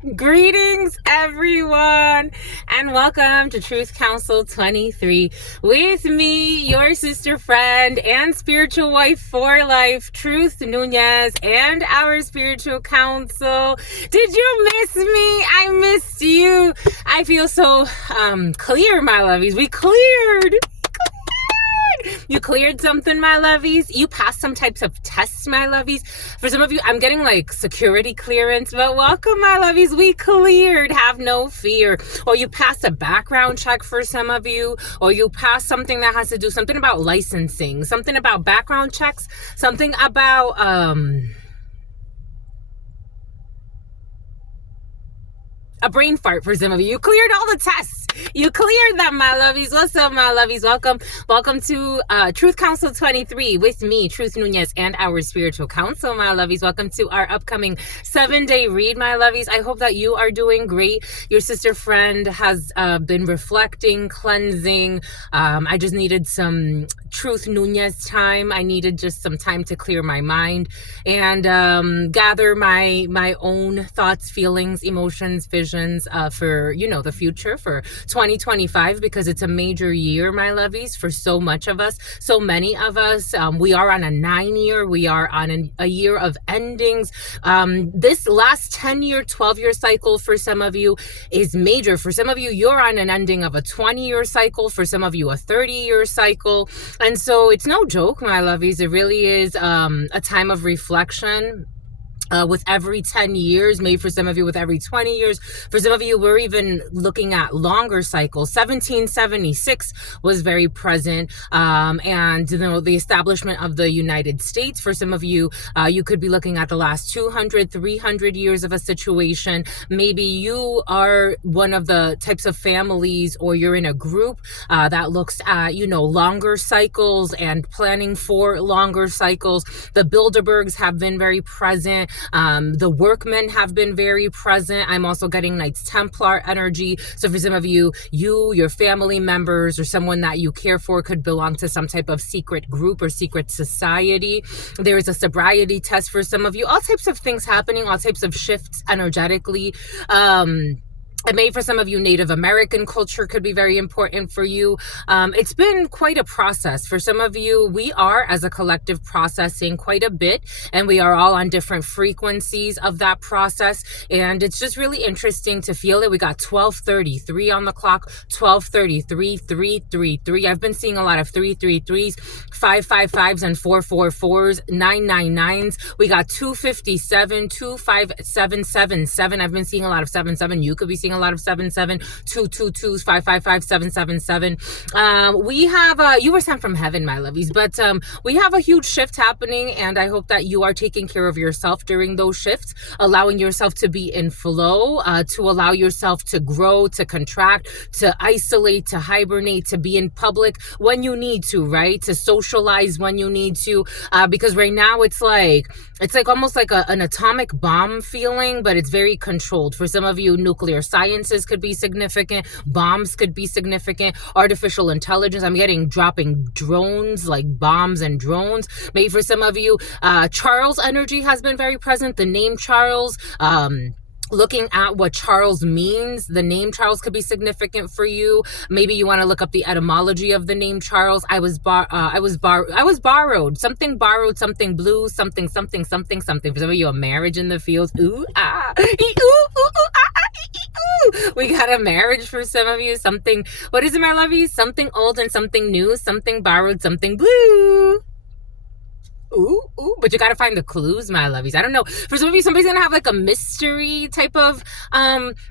Greetings, everyone, and welcome to Truth Council 23 with me, your sister friend and spiritual wife for life, Truth Nunez, and our spiritual counsel. Did you miss me? I missed you. I feel so clear, my lovies. We cleared. You cleared something, my lovies. You passed some types of tests, my lovies. For some of you, I'm getting like security clearance, but welcome, my lovies. We cleared. Have no fear. Or you passed a background check for some of you, or you passed something that has to do something about licensing, something about background checks, something about a brain fart for some of you. You cleared all the tests. You cleared them, my lovies. What's up, my lovies? Welcome to Truth Council 23 with me, Truth Nunez, and our spiritual counsel, my lovies. Welcome to our upcoming 7-day read, my lovies. I hope that you are doing great. Your sister friend has been reflecting, cleansing. I just needed some Truth Nunez time. I needed just some time to clear my mind and gather my own thoughts, feelings, emotions, visions for the future, for 2025, because it's a major year, my lovies, for so much of us, so many of us. We are on a 9-year, we are on a year of endings. This last 10-year, 12-year cycle for some of you is major. For some of you, you're on an ending of a 20-year cycle. For some of you, a 30-year cycle. And so it's no joke, my lovies. It really is a time of reflection. With every 10 years, maybe for some of you with every 20 years. For some of you, we're even looking at longer cycles. 1776 was very present. And the establishment of the United States. For some of you, you could be looking at the last 200, 300 years of a situation. Maybe you are one of the types of families, or you're in a group that looks at, longer cycles and planning for longer cycles. The Bilderbergs have been very present. The workmen have been very present. I'm also getting Knights Templar energy. So for some of you, your family members, or someone that you care for could belong to some type of secret group or secret society. There is a sobriety test for some of you. All types of things happening, all types of shifts energetically. And maybe for some of you, Native American culture could be very important for you. It's been quite a process. For some of you, we are, as a collective, processing quite a bit, and we are all on different frequencies of that process. And it's just really interesting to feel it. We got 1233 on the clock, 1233, 333. I've been seeing a lot of 333s, 555s, and 444s, 999s. We got 257, 25777. I've been seeing a lot of 77. You could be seeing a lot of 77, 222s, 555, 777. We have, you were sent from heaven, my lovies, but we have a huge shift happening, and I hope that you are taking care of yourself during those shifts, allowing yourself to be in flow, to allow yourself to grow, to contract, to isolate, to hibernate, to be in public when you need to, right? To socialize when you need to, because right now it's like almost like an atomic bomb feeling, but it's very controlled. For some of you, nuclear sciences could be significant. Bombs could be significant. Artificial intelligence. I'm getting dropping drones, like bombs and drones. Maybe for some of you, Charles energy has been very present. The name Charles, looking at what Charles means. The name Charles could be significant for you. Maybe you want to look up the etymology of the name Charles. I was borrowed. Something borrowed, something blue, something. For some of you, a marriage in the fields. Ooh, ah. Ooh, ooh, ooh, ah, ah, ooh. We got a marriage for some of you. Something, what is it, my lovies? Something old and something new. Something borrowed, something blue. Ooh, but you gotta find the clues, my lovies. I don't know. For some of you, somebody's gonna have like a mystery type of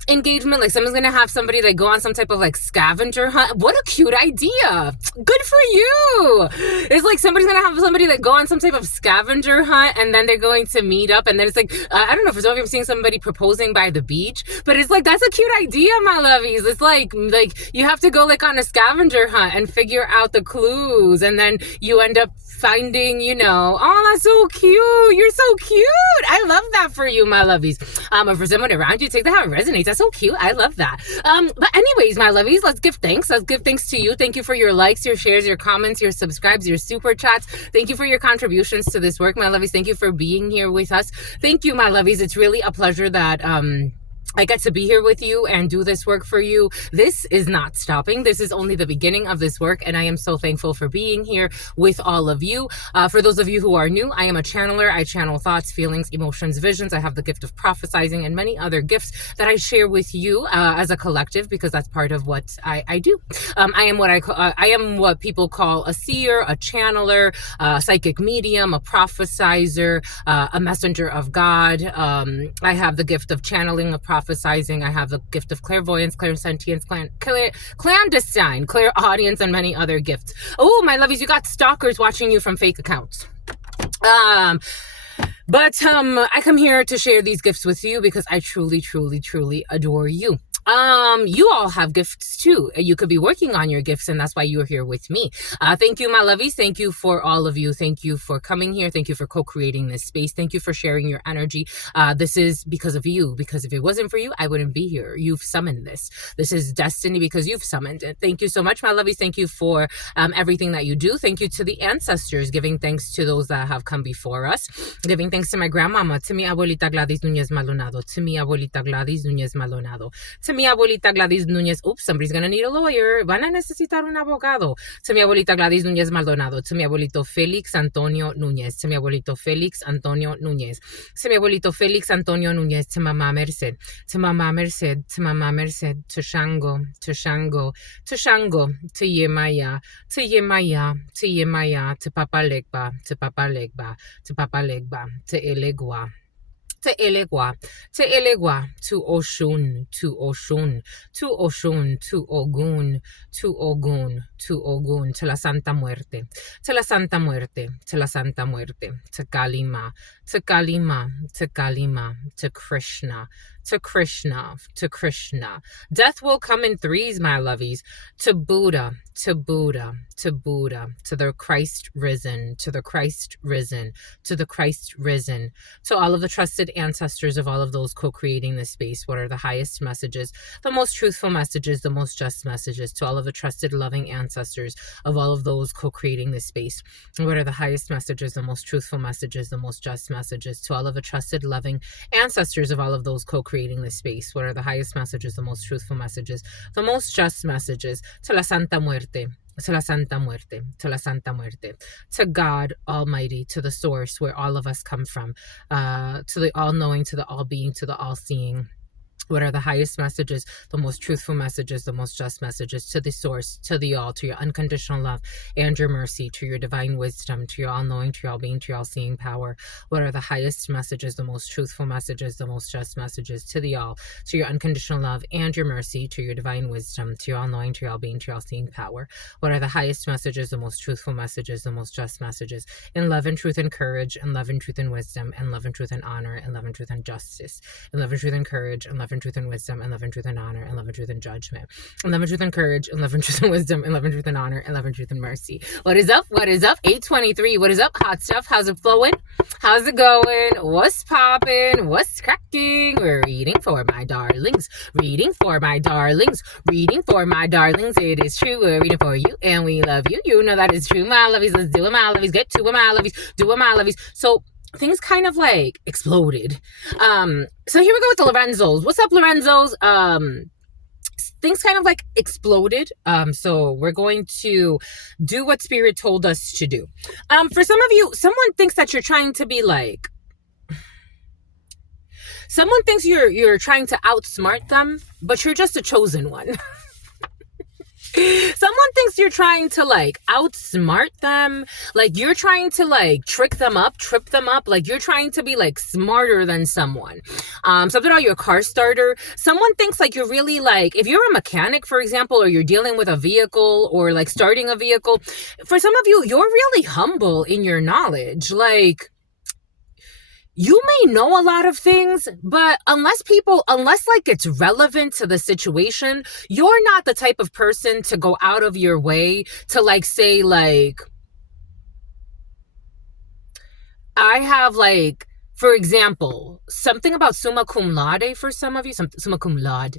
engagement. Like someone's gonna have somebody like go on some type of like scavenger hunt. What a cute idea. Good for you. It's like somebody's gonna have somebody like go on some type of scavenger hunt, and then they're going to meet up, and then it's like, I don't know, for some of you, I'm seeing somebody proposing by the beach, but it's like, that's a cute idea, my lovies. It's like you have to go like on a scavenger hunt and figure out the clues, and then you end up finding, oh, that's so cute. You're so cute. I love that for you, my lovies. Or for someone around you, take that how it resonates. That's so cute. I love that. But anyways, my lovies, let's give thanks. Let's give thanks to you. Thank you for your likes, your shares, your comments, your subscribes, your super chats. Thank you for your contributions to this work, my lovies. Thank you for being here with us. Thank you, my lovies. It's really a pleasure that I get to be here with you and do this work for you. This is not stopping. This is only the beginning of this work, and I am so thankful for being here with all of you. For those of you who are new, I am a channeler. I channel thoughts, feelings, emotions, visions. I have the gift of prophesizing and many other gifts that I share with you as a collective, because that's part of what I do. I am what people call a seer, a channeler, a psychic medium, a prophesizer, a messenger of God. I have the gift of channeling, of prophesizing. I have the gift of clairvoyance, clairsentience, clandestine, clairaudience, and many other gifts. Oh, my lovies, you got stalkers watching you from fake accounts. But I come here to share these gifts with you because I truly, truly, truly adore you. You all have gifts too. You could be working on your gifts, and that's why you're here with me. Thank you, my lovies. Thank you for all of you. Thank you for coming here. Thank you for co-creating this space. Thank you for sharing your energy. This is because of you, because if it wasn't for you, I wouldn't be here. You've summoned this. This is destiny because you've summoned it. Thank you so much, my lovies. Thank you for everything that you do. Thank you to the ancestors, giving thanks to those that have come before us, giving thanks to my grandmama, to mi abuelita Gladys Núñez Maldonado, to mi abuelita Gladys Núñez Maldonado, to mi abuelita Gladys Núñez. Oops, somebody's gonna need a lawyer. Van a necesitar un abogado. To mi abuelita Gladys Núñez Maldonado. To mi abuelito Félix Antonio Núñez. To mi abuelito Félix Antonio Núñez. To mi abuelito Félix Antonio Núñez. To mamá Merced. To mamá Merced. To mamá Merced. To Shango. To Shango. To Shango. To Yemaya. To Yemaya. To Yemaya. To Papa Legba. To Papa Legba. To Papa Legba. To Elegua. To Elegua, to Elegua, to Oshun, to Oshun, to Oshun, to Ogun, to Ogun, to Ogun, to la Santa Muerte, to la Santa Muerte, to la Santa Muerte, to Kalima, to Kalima, to Kalima, to Krishna, to Krishna, to Krishna. Death will come in threes, my lovies. To Buddha, to Buddha, to Buddha, to the Christ risen, to the Christ risen, to the Christ risen, to all of the trusted ancestors of all of those co-creating this space. What are the highest messages, the most truthful messages, the most just messages, to all of the trusted loving ancestors of all of those co-creating this space. What are the highest messages, the most truthful messages, the most just messages, to all of the trusted loving ancestors of all of those co-creating this space. What are the highest messages, the most truthful messages, the most just messages, to la Santa Muerte, to la Santa Muerte, to la Santa Muerte, to God Almighty, to the source where all of us come from, to the all-knowing, to the all-being, to the all-seeing. What are the highest messages, the most truthful messages, the most just messages, to the source, to the all, to your unconditional love and your mercy, to your divine wisdom, to your all-knowing, to your all-being, to your all-seeing power. What are the highest messages, the most truthful messages, the most just messages, to the all, to your unconditional love and your mercy, to your divine wisdom, to your all-knowing, to your all-being, to your all-seeing power. What are the highest messages, the most truthful messages, the most just messages, in love and truth and courage, and love and truth and wisdom, and love and truth and honor, and love and truth and justice, and love and truth and courage, and love and truth and wisdom, and love and truth and honor, and love and truth and judgment, and love and truth and courage, and love and truth and wisdom, and love and truth and honor, and love and truth and mercy. What is up? What is up? 823. What is up, hot stuff? How's it flowing? How's it going? What's popping? What's cracking? We're reading for my darlings. Reading for my darlings. Reading for my darlings. It is true. We're reading for you, and we love you. You know that is true, my lovies. Let's do it, my lovies. Get to it, my lovies. Do it, my lovies. So things kind of like exploded. So here we go with the Lorenzos. What's up, Lorenzos? Things kind of like exploded. So we're going to do what Spirit told us to do. For some of you, someone thinks that you're trying to be like, someone thinks you're trying to outsmart them, but you're just a chosen one. Someone thinks you're trying to like outsmart them, like you're trying to like trick them up, trip them up, like you're trying to be like smarter than someone. Something about your car starter. Someone thinks like you're really like, if you're a mechanic, for example, or you're dealing with a vehicle or like starting a vehicle, for some of you, you're really humble in your knowledge. Like, you may know a lot of things, but unless like it's relevant to the situation, you're not the type of person to go out of your way to like say like, I have like, for example, something about summa cum laude for some of you, summa cum laude.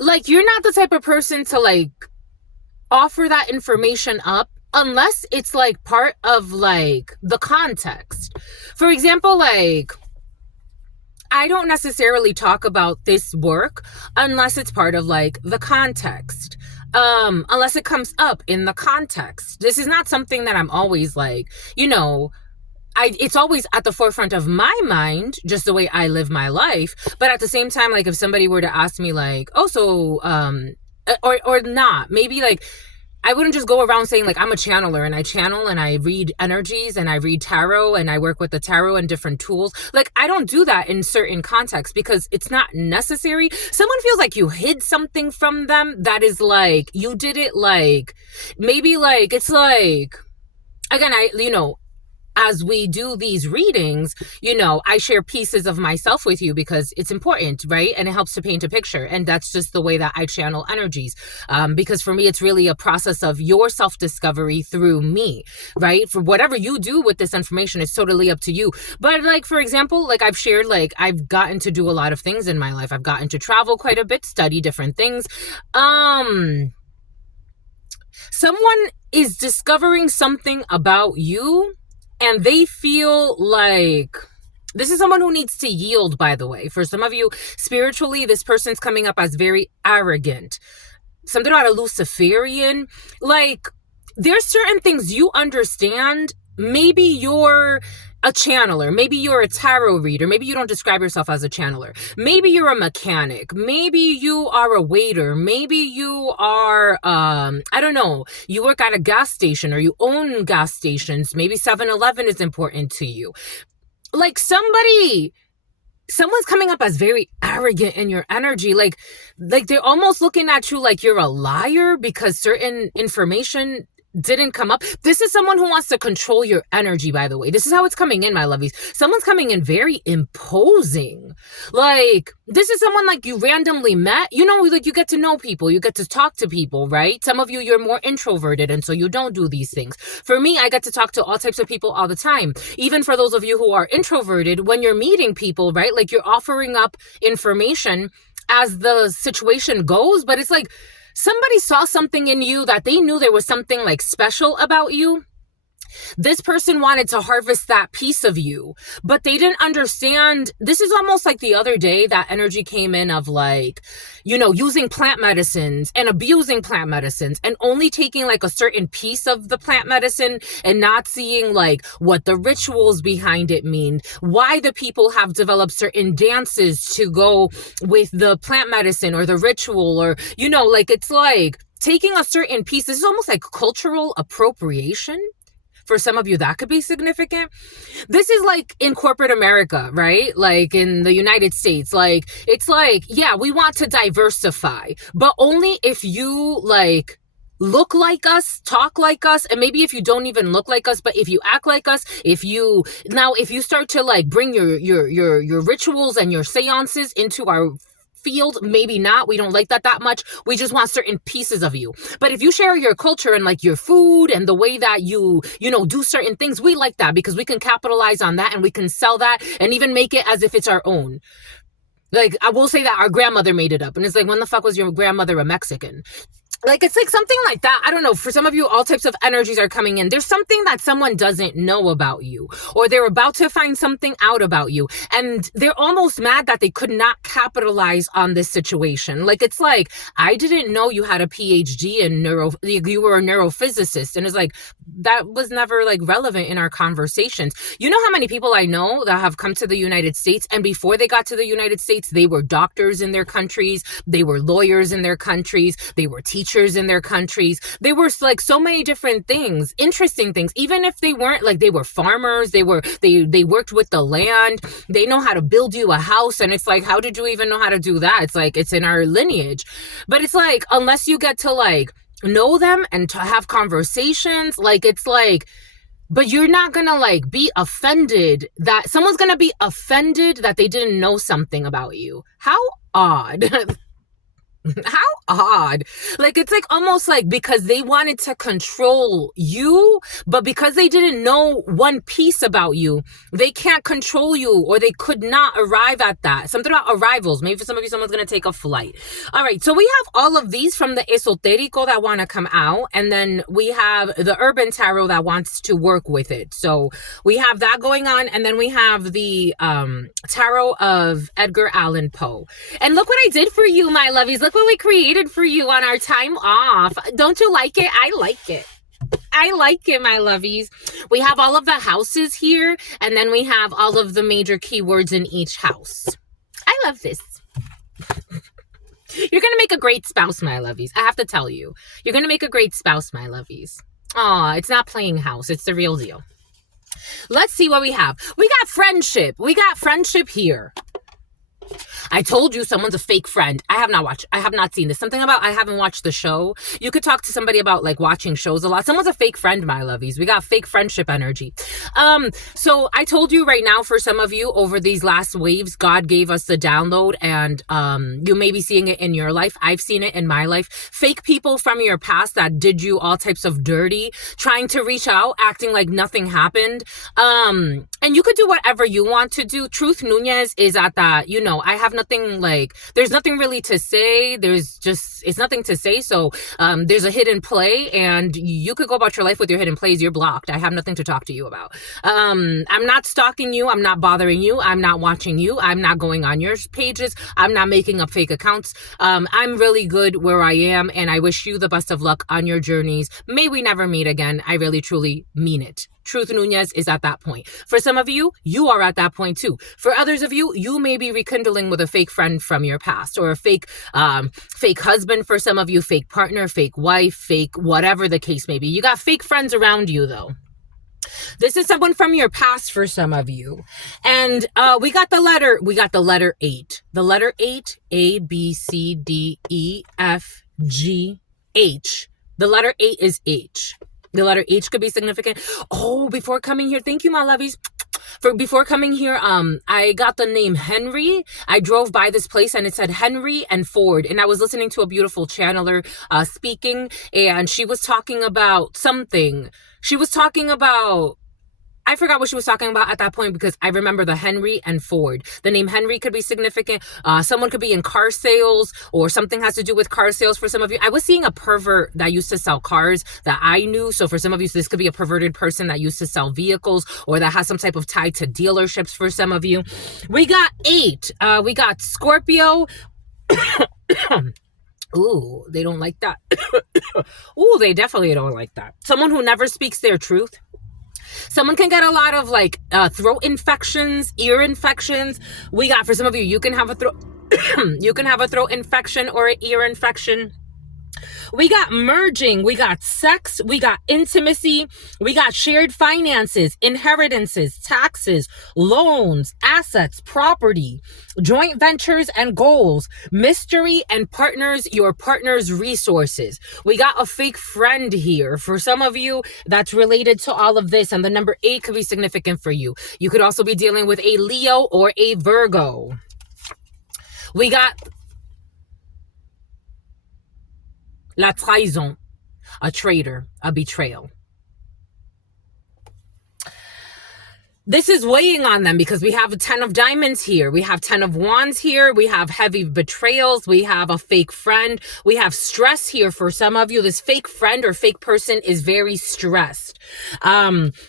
Like you're not the type of person to like offer that information up unless it's like part of like the context. For example, like I don't necessarily talk about this work unless it's part of like the context. Unless it comes up in the context. This is not something that I'm always like, it's always at the forefront of my mind, just the way I live my life. But at the same time, like if somebody were to ask me like, oh, so, or not, maybe like, I wouldn't just go around saying like I'm a channeler and I channel and I read energies and I read tarot and I work with the tarot and different tools. Like I don't do that in certain contexts because it's not necessary. Someone feels like you hid something from them that is like you did it like maybe like it's like again as we do these readings, I share pieces of myself with you because it's important, right? And it helps to paint a picture. And that's just the way that I channel energies. Because for me, it's really a process of your self-discovery through me, right? For whatever you do with this information, it's totally up to you. But like, for example, like I've shared, like I've gotten to do a lot of things in my life. I've gotten to travel quite a bit, study different things. Someone is discovering something about you and they feel like this is someone who needs to yield, by the way. For some of you, spiritually, this person's coming up as very arrogant. Something about a Luciferian. Like, there's certain things you understand. Maybe you're a channeler. Maybe you're a tarot reader. Maybe you don't describe yourself as a channeler. Maybe you're a mechanic. Maybe you are a waiter. Maybe you are, I don't know, you work at a gas station or you own gas stations. Maybe 7-Eleven is important to you. Like someone's coming up as very arrogant in your energy. Like they're almost looking at you like you're a liar because certain information didn't come up. This is someone who wants to control your energy, by the way. This is how it's coming in, my lovies. Someone's coming in very imposing. Like, this is someone like you randomly met. Like you get to know people. You get to talk to people, right? Some of you, you're more introverted, and so you don't do these things. For me, I get to talk to all types of people all the time. Even for those of you who are introverted, when you're meeting people, right? Like you're offering up information as the situation goes, but it's like, somebody saw something in you that they knew there was something like special about you. This person wanted to harvest that piece of you, but they didn't understand. This is almost like the other day that energy came in of like, using plant medicines and abusing plant medicines and only taking like a certain piece of the plant medicine and not seeing like what the rituals behind it mean, why the people have developed certain dances to go with the plant medicine or the ritual or, like it's like taking a certain piece. This is almost like cultural appropriation. For some of you, that could be significant. This is like in corporate America, right? Like in the United States, like, it's like, yeah, we want to diversify, but only if you like look like us, talk like us, and maybe if you don't even look like us, but if you act like us, if you start to like bring your rituals and your seances into our field, maybe not. We don't like that much. We just want certain pieces of you. But if you share your culture and like your food and the way that you do certain things, we like that because we can capitalize on that and we can sell that and even make it as if it's our own. Like, I will say that our grandmother made it up. And it's like, when the fuck was your grandmother a Mexican? Like, it's like something like that. I don't know. For some of you, all types of energies are coming in. There's something that someone doesn't know about you, or they're about to find something out about you. And they're almost mad that they could not capitalize on this situation. Like, it's like, I didn't know you had a PhD in you were a neurophysicist. And it's like, that was never like relevant in our conversations. You know how many people I know that have come to the United States, and before they got to the United States, they were doctors in their countries. They were lawyers in their countries. They were teachers in their countries. They were like so many different things, interesting things. Even if they weren't like, they were farmers, they worked with the land. They know how to build you a house. And it's like, how did you even know how to do that? It's like, it's in our lineage. But it's like, unless you get to like know them and to have conversations, like, it's like, but you're not gonna like be offended that someone's gonna be offended that they didn't know something about you. How odd. How odd. Like, it's like almost like because they wanted to control you, but because they didn't know one piece about you, they can't control you, or they could not arrive at that. Something about arrivals. Maybe for some of you, someone's going to take a flight. All right. So we have all of these from the esoterico that want to come out. And then we have the urban tarot that wants to work with it. So we have that going on. And then we have the tarot of Edgar Allan Poe. And look what I did for you, my lovies. Look what we created for you on our time off. Don't you like it? I like it. I like it, my lovies. We have all of the houses here, and then we have all of the major keywords in each house. I love this. You're going to make a great spouse, my lovies. I have to tell you. You're going to make a great spouse, my lovies. Aw, it's not playing house. It's the real deal. Let's see what we have. We got friendship. We got friendship here. I told you someone's a fake friend. I have not seen this. Something about I haven't watched the show. You could talk to somebody about like watching shows a lot. Someone's a fake friend, my lovies. We got fake friendship energy. So I told you right now, for some of you over these last waves, God gave us the download, and you may be seeing it in your life. I've seen it in my life. Fake people from your past that did you all types of dirty, trying to reach out, acting like nothing happened. And you could do whatever you want to do. Truth Nunez is at that, you know, I have nothing, like, there's nothing really to say. It's nothing to say. So there's a hidden play, and you could go about your life with your hidden plays. You're blocked. I have nothing to talk to you about. I'm not stalking you. I'm not bothering you. I'm not watching you. I'm not going on your pages. I'm not making up fake accounts. I'm really good where I am, and I wish you the best of luck on your journeys. May we never meet again. I really, truly mean it. Truth Nunez is at that point. For some of you, you are at that point too. For others of you, you may be rekindling with a fake friend from your past, or a fake husband for some of you, fake partner, fake wife, fake whatever the case may be. You got fake friends around you though. This is someone from your past for some of you. And we got the letter 8. The letter 8, A, B, C, D, E, F, G, H. The letter 8 is H. The letter H could be significant. Oh, before coming here, thank you, my lovies. Before coming here, I got the name Henry. I drove by this place and it said Henry and Ford. And I was listening to a beautiful channeler speaking, and she was talking about something. I forgot what she was talking about at that point, because I remember the Henry and Ford. The name Henry could be significant. Someone could be in car sales, or something has to do with car sales for some of you. I was seeing a pervert that used to sell cars that I knew. So for some of you, this could be a perverted person that used to sell vehicles, or that has some type of tie to dealerships for some of you. We got 8. We got Scorpio. Ooh, they don't like that. Ooh, they definitely don't like that. Someone who never speaks their truth. Someone can get a lot of like throat infections, ear infections. We got, for some of you, you can have a throat you can have a throat infection or an ear infection. We got merging, we got sex, we got intimacy, we got shared finances, inheritances, taxes, loans, assets, property, joint ventures and goals, mystery and partners, your partner's resources. We got a fake friend here. For some of you, that's related to all of this, and the number 8 could be significant for you. You could also be dealing with a Leo or a Virgo. We got la trahison, a traitor, a betrayal. This is weighing on them because we have a 10 of diamonds here. We have 10 of wands here. We have heavy betrayals. We have a fake friend. We have stress here for some of you. This fake friend or fake person is very stressed.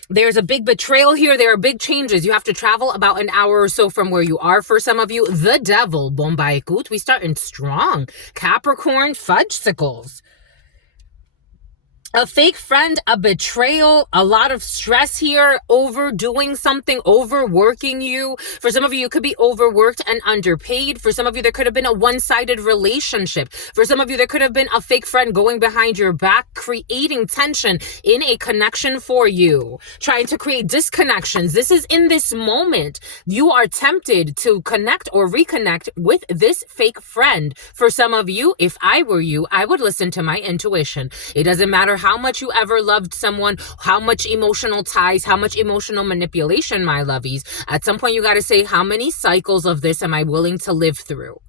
There's a big betrayal here. There are big changes. You have to travel about an hour or so from where you are for some of you. The devil, Bombaikut. We starting strong. Capricorn, fudgesicles. A fake friend, a betrayal, a lot of stress here, overdoing something, overworking you. For some of you, you could be overworked and underpaid. For some of you, there could have been a one-sided relationship. For some of you, there could have been a fake friend going behind your back, creating tension in a connection for you, trying to create disconnections. This is in this moment. You are tempted to connect or reconnect with this fake friend. For some of you, if I were you, I would listen to my intuition. It doesn't matter how much you ever loved someone, how much emotional ties, how much emotional manipulation, my lovies. At some point, you got to say, how many cycles of this am I willing to live through?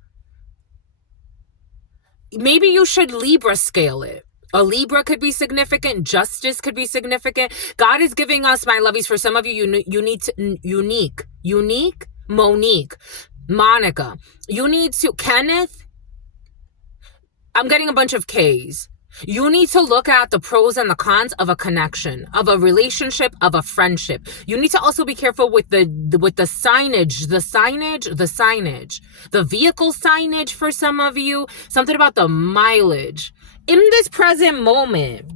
maybe you should Libra scale it. A Libra could be significant. Justice could be significant. God is giving us, my lovies, for some of you, you need to, unique, Monique, Monica. You need to, Kenneth, I'm getting a bunch of Ks. You need to look at the pros and the cons of a connection, of a relationship, of a friendship. You need to also be careful with the signage, the vehicle signage for some of you, something about the mileage. In this present moment,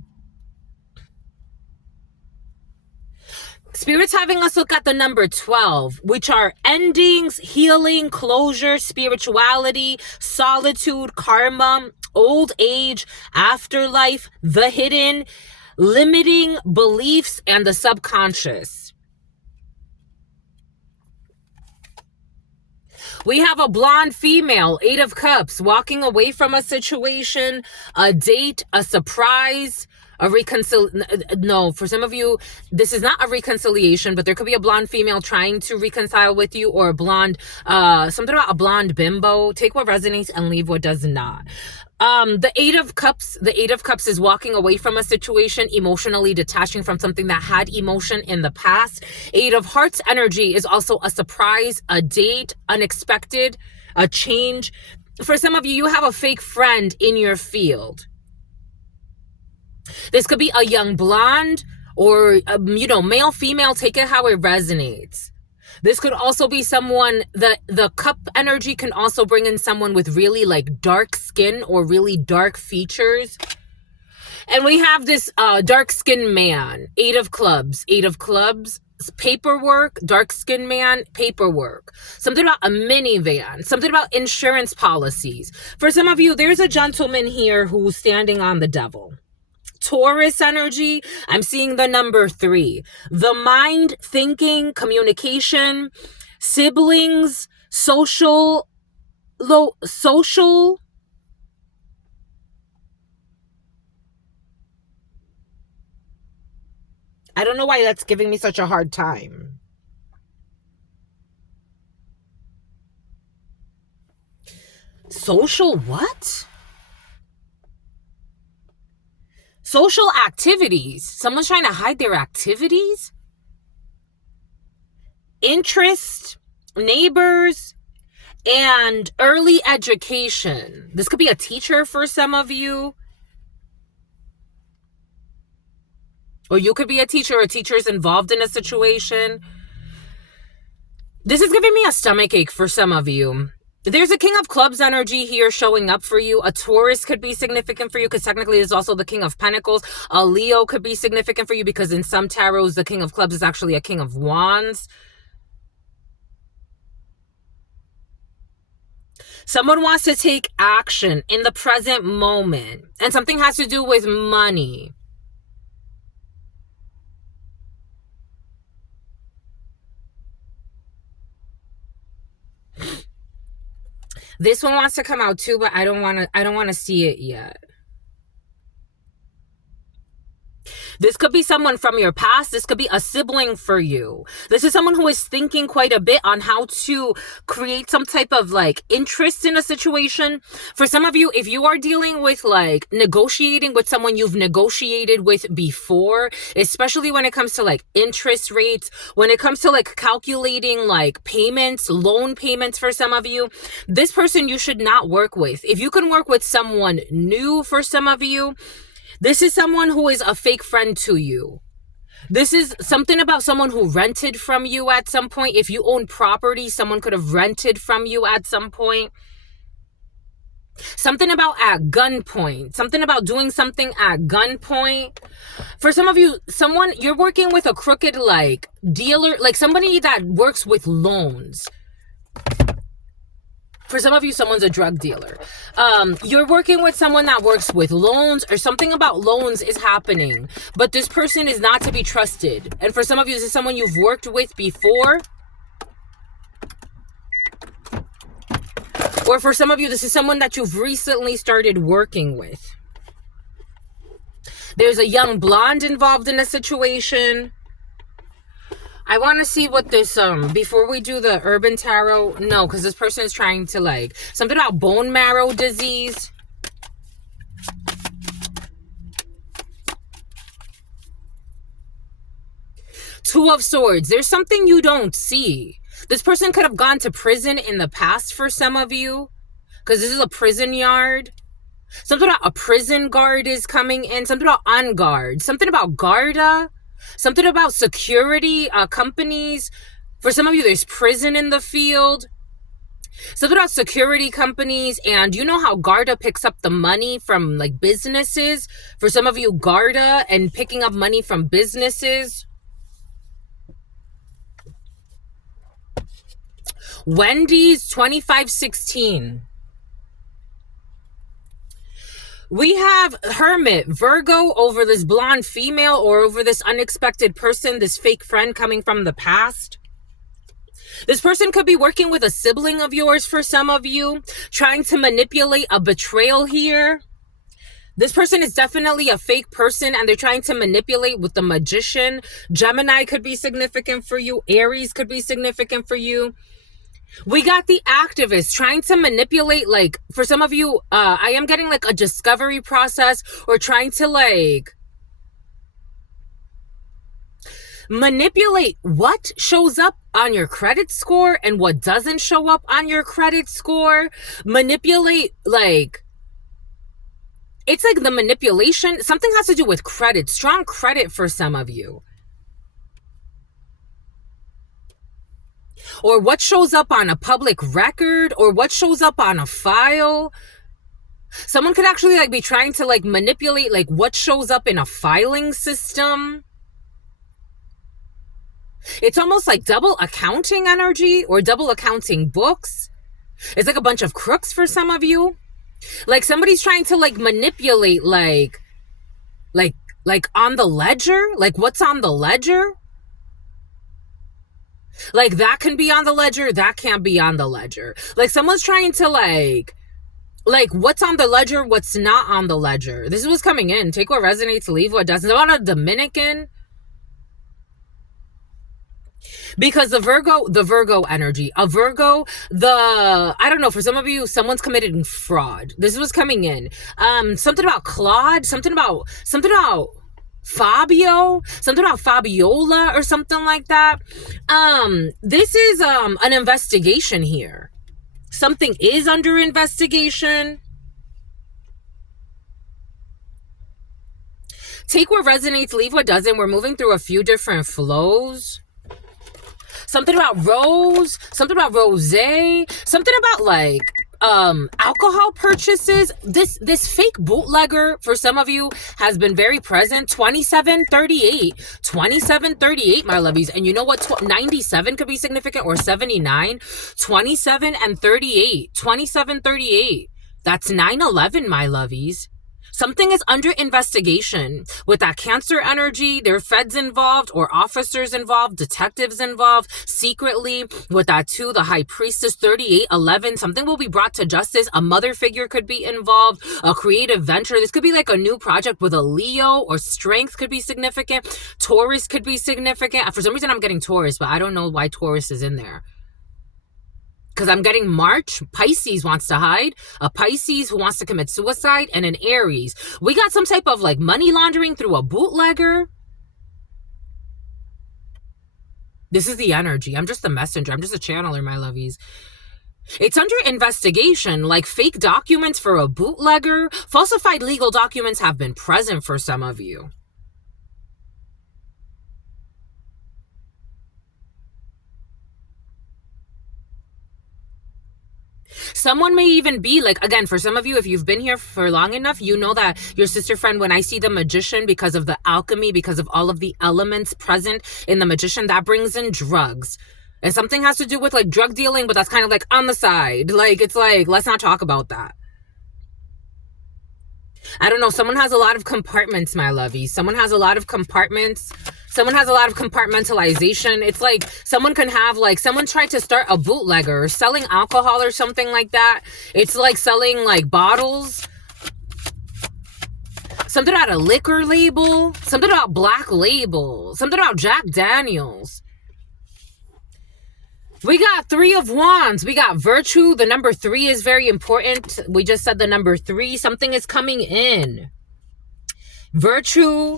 Spirit's having us look at the number 12, which are endings, healing, closure, spirituality, solitude, karma, old age, afterlife, the hidden, limiting beliefs, and the subconscious. We have a blonde female, 8 of Cups, walking away from a situation, a date, a surprise, a no, for some of you, this is not a reconciliation, but there could be a blonde female trying to reconcile with you, or a blonde, something about a blonde bimbo. Take what resonates and leave what does not. The 8 of Cups is walking away from a situation, emotionally detaching from something that had emotion in the past. 8 of Hearts energy is also a surprise, a date, unexpected, a change. For some of you, you have a fake friend in your field. This could be a young blonde or, male, female, take it how it resonates. This could also be someone, the cup energy can also bring in someone with really like dark skin or really dark features. And we have this dark skinned man, 8 of Clubs, paperwork, dark skinned man, paperwork, something about a minivan, something about insurance policies. For some of you, there's a gentleman here who's standing on the devil. Taurus energy, I'm seeing the number 3. The mind, thinking, communication, siblings, social. I don't know why that's giving me such a hard time. Social what? Social activities. Someone's trying to hide their activities. Interest, neighbors, and early education. This could be a teacher for some of you. Or you could be a teacher, or teacher's involved in a situation. This is giving me a stomach ache for some of you. There's a King of Clubs energy here showing up for you. A Taurus could be significant for you because technically there's also the King of Pentacles. A Leo could be significant for you because in some tarots, the King of Clubs is actually a King of Wands. Someone wants to take action in the present moment, and something has to do with money. This one wants to come out too, but I don't want to see it yet. This could be someone from your past. This could be a sibling for you. This is someone who is thinking quite a bit on how to create some type of like interest in a situation. For some of you, if you are dealing with like negotiating with someone you've negotiated with before, especially when it comes to like interest rates, when it comes to like calculating like payments, loan payments for some of you, this person you should not work with. If you can work with someone new for some of you, this is someone who is a fake friend to you. This is something about someone who rented from you at some point. If you own property, someone could have rented from you at some point. Something about at gunpoint. Something about doing something at gunpoint. For some of you, you're working with a crooked like dealer, like somebody that works with loans. For some of you, someone's a drug dealer. You're working with someone that works with loans, or something about loans is happening. But this person is not to be trusted. And for some of you, this is someone you've worked with before. Or for some of you, this is someone that you've recently started working with. There's a young blonde involved in a situation. I want to see what this, before we do the Urban Tarot, no, because this person is trying to like, something about bone marrow disease. Two of Swords. There's something you don't see. This person could have gone to prison in the past for some of you, because this is a prison yard. Something about a prison guard is coming in. Something about on guard. Something about Garda. Something about security companies. For some of you, there's prison in the field. Something about security companies. And you know how Garda picks up the money from like businesses? For some of you, Garda and picking up money from businesses. Wendy's 2516. We have Hermit, Virgo, over this blonde female or over this unexpected person, this fake friend coming from the past. This person could be working with a sibling of yours for some of you, trying to manipulate a betrayal here. This person is definitely a fake person and they're trying to manipulate with the Magician. Gemini could be significant for you. Aries could be significant for you. We got the Activist trying to manipulate, like, for some of you, I am getting like a discovery process or trying to like manipulate what shows up on your credit score and what doesn't show up on your credit score. Manipulate, like, it's like the manipulation. Something has to do with credit, strong credit for some of you. Or what shows up on a public record, or what shows up on a file. Someone could actually like be trying to like manipulate like what shows up in a filing system. It's almost like double accounting energy or double accounting books. It's like a bunch of crooks for some of you. Like somebody's trying to like manipulate like on the ledger, like what's on the ledger. Like that can be on the ledger, that can't be on the ledger. Like someone's trying to like what's on the ledger, what's not on the ledger. This is what's coming in. Take what resonates, leave what doesn't. I want a Dominican. Because the Virgo energy, a Virgo, I don't know, for some of you, someone's committed fraud. This was coming in. Something about Claude, something about Fabio, something about Fabiola or something like that. This is an investigation here. Something is under investigation. Take what resonates, leave what doesn't. We're moving through a few different flows. Something about rose, something about rosé, something about like alcohol purchases. This fake bootlegger for some of you has been very present. 2738, my lovies. And you know what? 97 could be significant, or 79. 27 and 38. 2738. That's 9/11, my lovies. Something is under investigation with that Cancer energy. There are feds involved or officers involved, detectives involved, secretly with that too. The High Priestess, 3811. Something will be brought to justice. A mother figure could be involved, a creative venture. This could be like a new project with a Leo, or strength could be significant. Taurus could be significant. For some reason, I'm getting Taurus, but I don't know why Taurus is in there. Because I'm getting March, Pisces wants to hide, a Pisces who wants to commit suicide, and an Aries. We got some type of like money laundering through a bootlegger. This is the energy. I'm just a messenger. I'm just a channeler, my lovies. It's under investigation, like fake documents for a bootlegger. Falsified legal documents have been present for some of you. Someone may even be like, again, for some of you, if you've been here for long enough, you know that your sister friend, when I see the Magician, because of the alchemy, because of all of the elements present in the Magician, that brings in drugs. And something has to do with like drug dealing, but that's kind of like on the side. Like, it's like, let's not talk about that. I don't know. Someone has a lot of compartments, my lovies. Someone has a lot of compartments. Someone has a lot of compartmentalization. It's like someone can have like, someone tried to start a bootlegger or selling alcohol or something like that. It's like selling like bottles. Something about a liquor label. Something about Black Label. Something about Jack Daniels. We got Three of Wands. We got Virtue. The number 3 is very important. We just said the number 3. Something is coming in. Virtue.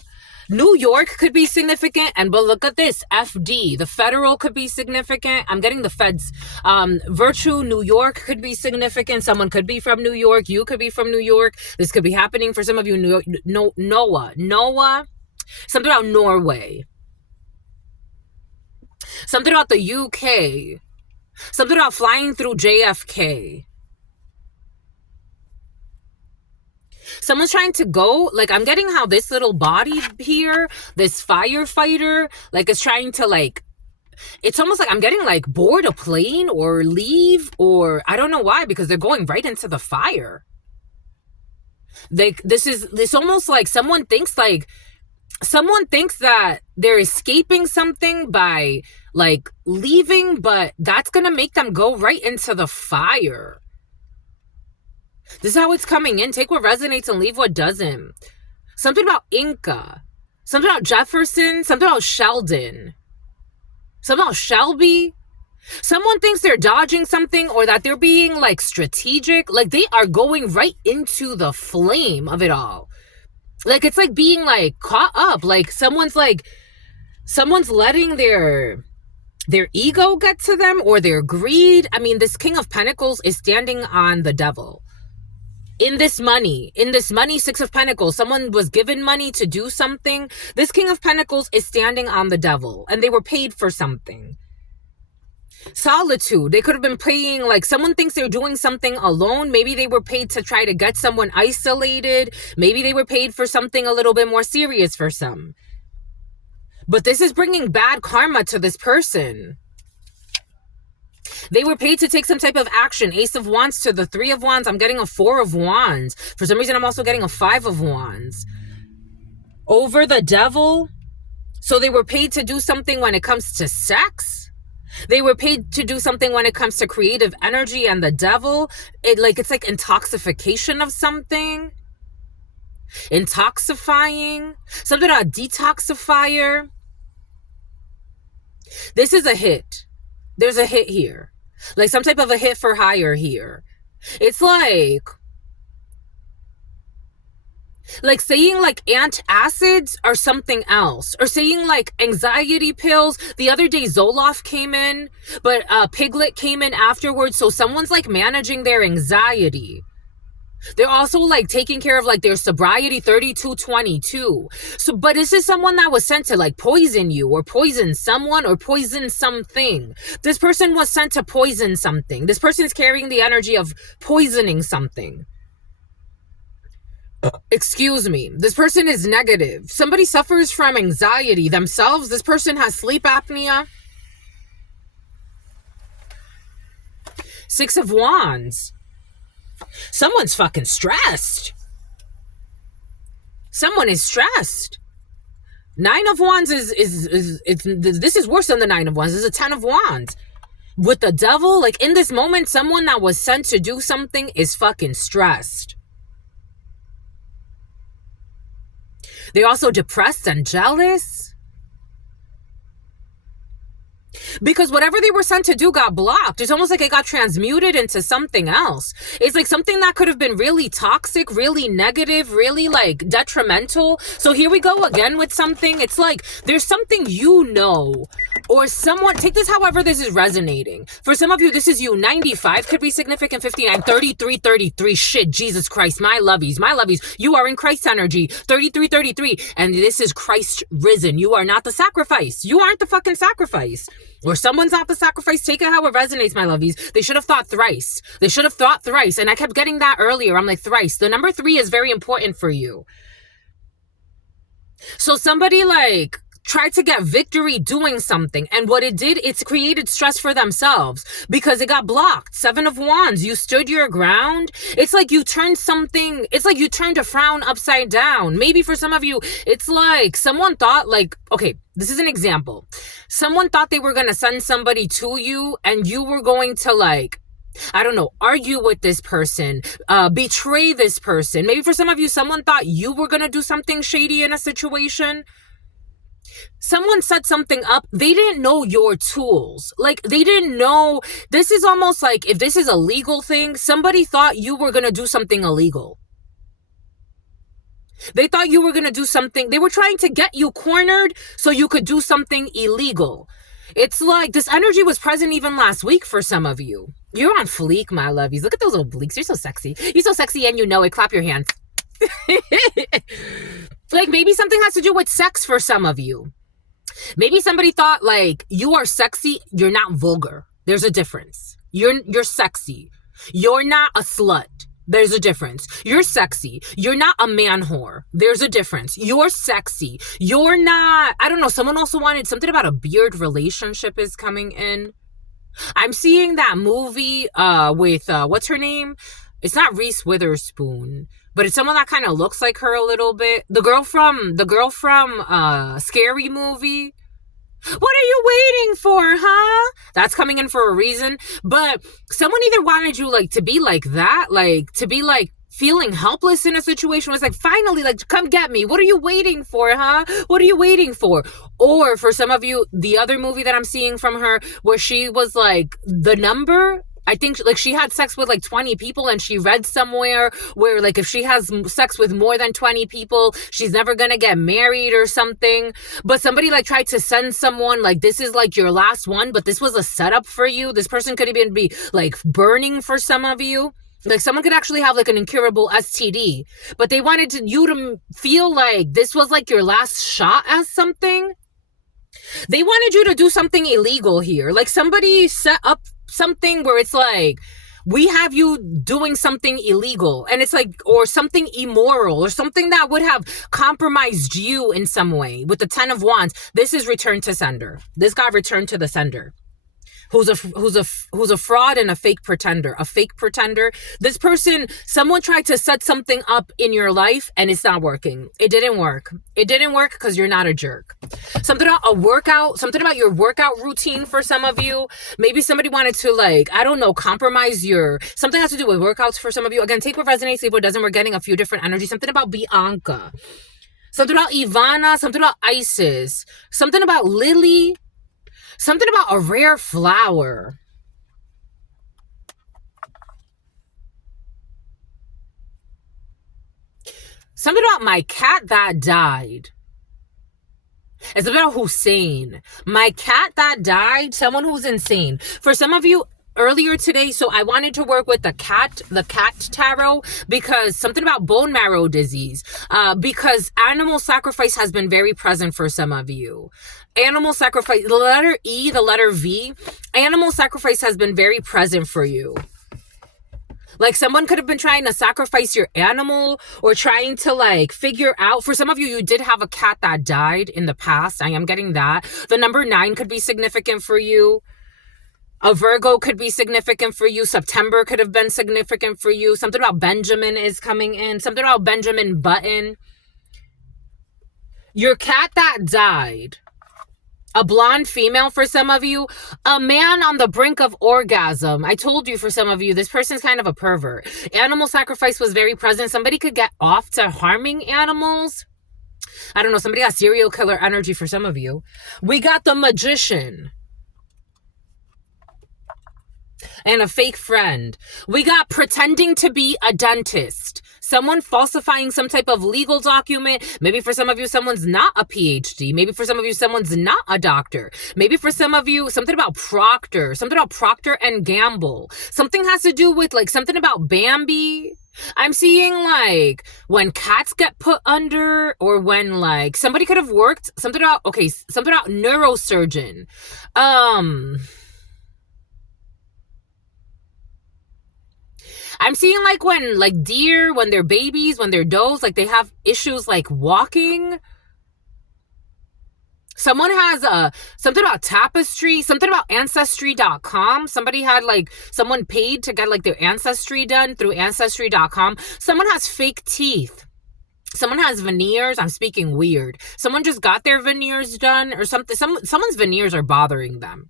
New York could be significant, but look at this, FD, the federal could be significant. I'm getting the feds. Virtue, New York could be significant. Someone could be from New York. You could be from New York. This could be happening for some of you. Noah, something about Norway, something about the UK, something about flying through JFK. Someone's trying to go, like, I'm getting how this little body here, this firefighter, like, is trying to, like, it's almost like I'm getting, like, board a plane or leave, or I don't know why, because they're going right into the fire. Like, this almost like someone thinks that they're escaping something by, like, leaving, but that's gonna make them go right into the fire. This is how it's coming in. Take what resonates and leave what doesn't. Something about Inca. Something about Jefferson. Something about Sheldon. Something about Shelby. Someone thinks they're dodging something or that they're being, like, strategic. Like, they are going right into the flame of it all. Like, it's like being, like, caught up. Like, someone's letting their ego get to them, or their greed. I mean, this King of Pentacles is standing on the devil. In this money, Six of Pentacles, someone was given money to do something. This King of Pentacles is standing on the devil, and they were paid for something. Solitude, they could have been paying, like, someone thinks they're doing something alone. Maybe they were paid to try to get someone isolated. Maybe they were paid for something a little bit more serious for some. But this is bringing bad karma to this person. They were paid to take some type of action. Ace of Wands to the Three of Wands. I'm getting a Four of Wands. For some reason, I'm also getting a Five of Wands. Over the devil. So they were paid to do something when it comes to sex. They were paid to do something when it comes to creative energy and the devil. It's like intoxication of something. Intoxifying. Something about detoxifier. This is a hit. There's a hit here. Like some type of a hit for hire here. It's like saying like antacids or something else. Or saying like anxiety pills. The other day Zoloft came in, but Piglet came in afterwards. So someone's like managing their anxiety. They're also like taking care of like their sobriety 3222. So, but this is someone that was sent to like poison you or poison someone or poison something. This person was sent to poison something. This person's carrying the energy of poisoning something. Excuse me. This person is negative. Somebody suffers from anxiety themselves. This person has sleep apnea. Six of Wands. Someone's fucking stressed. Someone is stressed. Nine of Wands this is worse than the Nine of Wands. This is a Ten of Wands. With the devil, like in this moment, someone that was sent to do something is fucking stressed. They're also depressed and jealous. Because whatever they were sent to do got blocked. It's almost like it got transmuted into something else. It's like something that could have been really toxic, really negative, really like detrimental. So here we go again with something. It's like there's something or someone, take this however this is resonating. For some of you, this is you. 95 could be significant. 59, 33, 33. Shit, Jesus Christ, my lovies. You are in Christ energy. 33, 33. And this is Christ risen. You are not the sacrifice. You aren't the fucking sacrifice. Or someone's not the sacrifice. Take it how it resonates, my lovies. They should have thought thrice. And I kept getting that earlier. I'm like, thrice. The number 3 is very important for you. So somebody like tried to get victory doing something. And what it did, it's created stress for themselves because it got blocked. 7 of Wands, you stood your ground. It's like you turned a frown upside down. Maybe for some of you, it's like someone thought like, okay, this is an example. Someone thought they were going to send somebody to you and you were going to like, I don't know, argue with this person, betray this person. Maybe for some of you, someone thought you were going to do something shady in a situation. Someone set something up. They didn't know your tools. Like, they didn't know. This is almost like if this is a legal thing, somebody thought you were going to do something illegal. They thought you were going to do something. They were trying to get you cornered so you could do something illegal. It's like this energy was present even last week for some of you. You're on fleek, my lovies. Look at those obliques. You're so sexy. You're so sexy and you know it. Clap your hands. Like maybe something has to do with sex for some of you. Maybe somebody thought like you are sexy. You're not vulgar. There's a difference. You're sexy. You're not a slut. There's a difference. You're sexy. You're not a man whore. There's a difference. You're sexy. You're not, I don't know. Someone also wanted something about a beard relationship is coming in. I'm seeing that movie with what's her name? It's not Reese Witherspoon, but it's someone that kind of looks like her a little bit. The girl from Scary Movie. What are you waiting for, huh? That's coming in for a reason. But someone either wanted you like to be like that, like to be like feeling helpless in a situation. It's like, finally, like, come get me. What are you waiting for, huh? What are you waiting for? Or for some of you, the other movie that I'm seeing from her where she was like the number. I think like she had sex with like 20 people and she read somewhere where like if she has sex with more than 20 people, she's never going to get married or something. But somebody like tried to send someone like this is like your last one, but this was a setup for you. This person could even be like burning for some of you. Like someone could actually have like an incurable STD, but they wanted you to feel like this was like your last shot at something. They wanted you to do something illegal here. Like somebody set up something where it's like, we have you doing something illegal. And it's like, or something immoral or something that would have compromised you in some way. With the 10 of Wands, this is return to sender. This got returned to the sender. Who's a fraud and a fake pretender. A fake pretender. This person, someone tried to set something up in your life and it's not working. It didn't work. It didn't work because you're not a jerk. Something about a workout, something about your workout routine for some of you. Maybe somebody wanted to like, I don't know, compromise something has to do with workouts for some of you. Again, take what resonates, leave what doesn't. We're getting a few different energies. Something about Bianca. Something about Ivana. Something about Isis. Something about Lily. Something about a rare flower. Something about my cat that died. It's about Hussein. My cat that died, someone who's insane. For some of you, earlier today, so I wanted to work with the cat tarot because something about bone marrow disease, because animal sacrifice has been very present for some of you. Animal sacrifice, the letter E, the letter V, animal sacrifice has been very present for you. Like someone could have been trying to sacrifice your animal or trying to like figure out, for some of you, you did have a cat that died in the past. I am getting that. The number 9 could be significant for you. A Virgo could be significant for you. September could have been significant for you. Something about Benjamin is coming in. Something about Benjamin Button. Your cat that died. A blonde female for some of you. A man on the brink of orgasm. I told you for some of you, this person's kind of a pervert. Animal sacrifice was very present. Somebody could get off to harming animals. I don't know. Somebody got serial killer energy for some of you. We got the magician. And a fake friend. We got pretending to be a dentist. Someone falsifying some type of legal document. Maybe for some of you, someone's not a PhD. Maybe for some of you, someone's not a doctor. Maybe for some of you, something about Procter. Something about Procter and Gamble. Something has to do with like something about Bambi. I'm seeing like when cats get put under, or when like somebody could have worked something about neurosurgeon. I'm seeing like when like deer, when they're babies, when they're does, like they have issues like walking. Someone has something about tapestry, something about ancestry.com. Somebody had like, someone paid to get like their ancestry done through ancestry.com. Someone has fake teeth. Someone has veneers. I'm speaking weird. Someone just got their veneers done or something. Someone's veneers are bothering them.